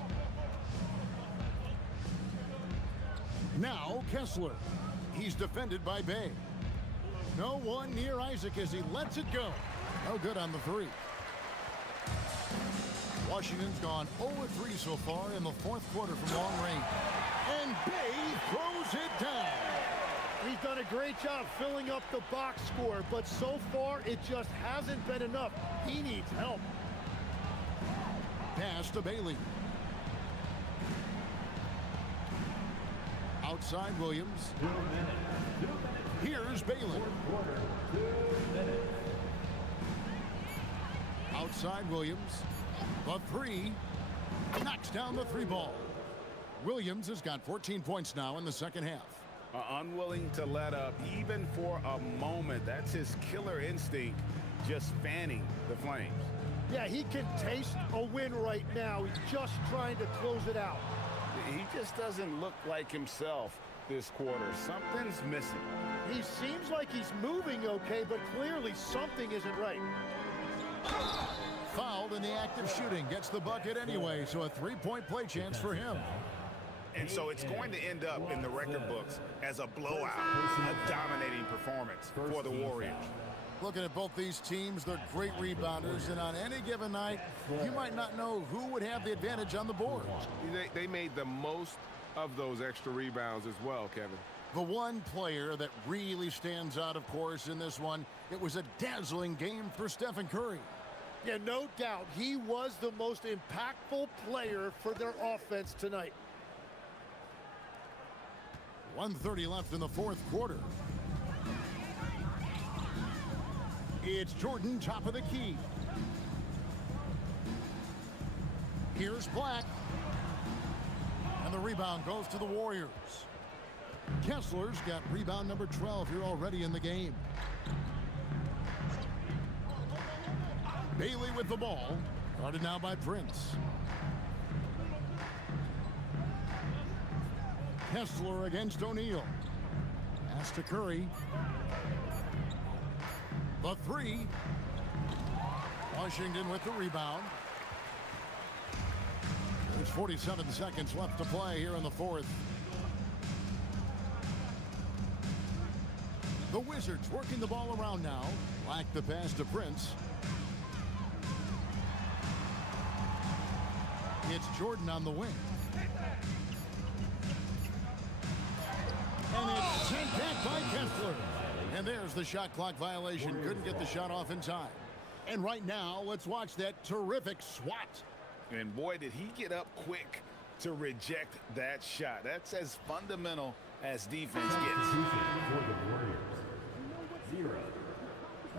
Now Kessler. He's defended by Bay. No one near Isaac as he lets it go. No good on the 3. Washington's gone 0-3 so far in the 4th quarter from long range. And Bay throws it down. He's done a great job filling up the box score, but so far it just hasn't been enough. He needs help. Pass to Bailey. Outside Williams. 2 minutes. 2 minutes. Here's Bailey. Fourth quarter. 2 minutes. Outside Williams. The three. Knocks down the three ball. Williams has got 14 points now in the second half. Unwilling to let up even for a moment. That's his killer instinct, just fanning the flames. Yeah, he can taste a win right now. He's just trying to close it out. He just doesn't look like himself this quarter. Something's missing. He seems like he's moving okay, but clearly something isn't right. Fouled in the act of shooting. Gets the bucket anyway, so a three-point play chance for him. And so it's going to end up in the record books as a blowout, a dominating performance for the Warriors. Looking at both these teams, they're great rebounders, and on any given night, you might not know who would have the advantage on the board. They made the most of those extra rebounds as well, Kevin. The one player that really stands out, of course, in this one, it was a dazzling game for Stephen Curry. Yeah, no doubt. He was the most impactful player for their offense tonight. 1:30 left in the fourth quarter. It's Jordan, top of the key. Here's Black. And the rebound goes to the Warriors. Kessler's got rebound number 12 here already in the game. Bailey with the ball. Guarded now by Prince. Kessler against O'Neal. Pass to Curry. The three. Washington with the rebound. There's 47 seconds left to play here in the fourth. The Wizards working the ball around now. Black the pass to Prince. It's Jordan on the wing. And it's sent back by Kessler. And there's the shot clock violation. Couldn't get the shot off in time. And right now, let's watch that terrific swat. And boy, did he get up quick to reject that shot. That's as fundamental as defense gets. For the Warriors. 0.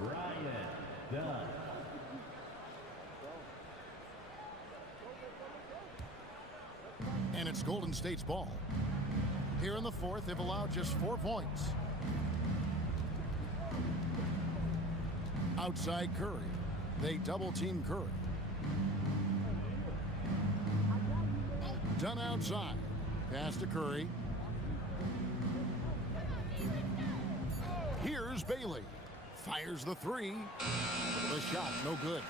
Ryan Dunn. And it's Golden State's ball. Here in the fourth, they've allowed just 4 points. Outside Curry. They double team Curry. Done outside. Pass to Curry. Here's Bailey. Fires the three. The shot, no good.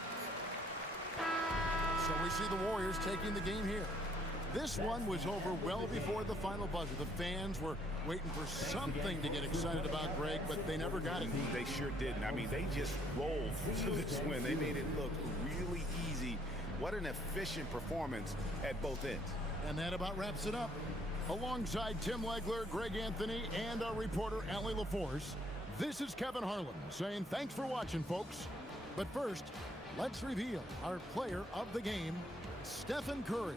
So we see the Warriors taking the game here. This one was over well before the final buzzer. The fans were waiting for something to get excited about, Greg, but they never got it. They sure didn't. I mean, they just rolled to this win. They made it look really easy. What an efficient performance at both ends. And that about wraps it up. Alongside Tim Legler, Greg Anthony, and our reporter, Allie LaForce, this is Kevin Harlan saying thanks for watching, folks. But first, let's reveal our player of the game, Stephen Curry.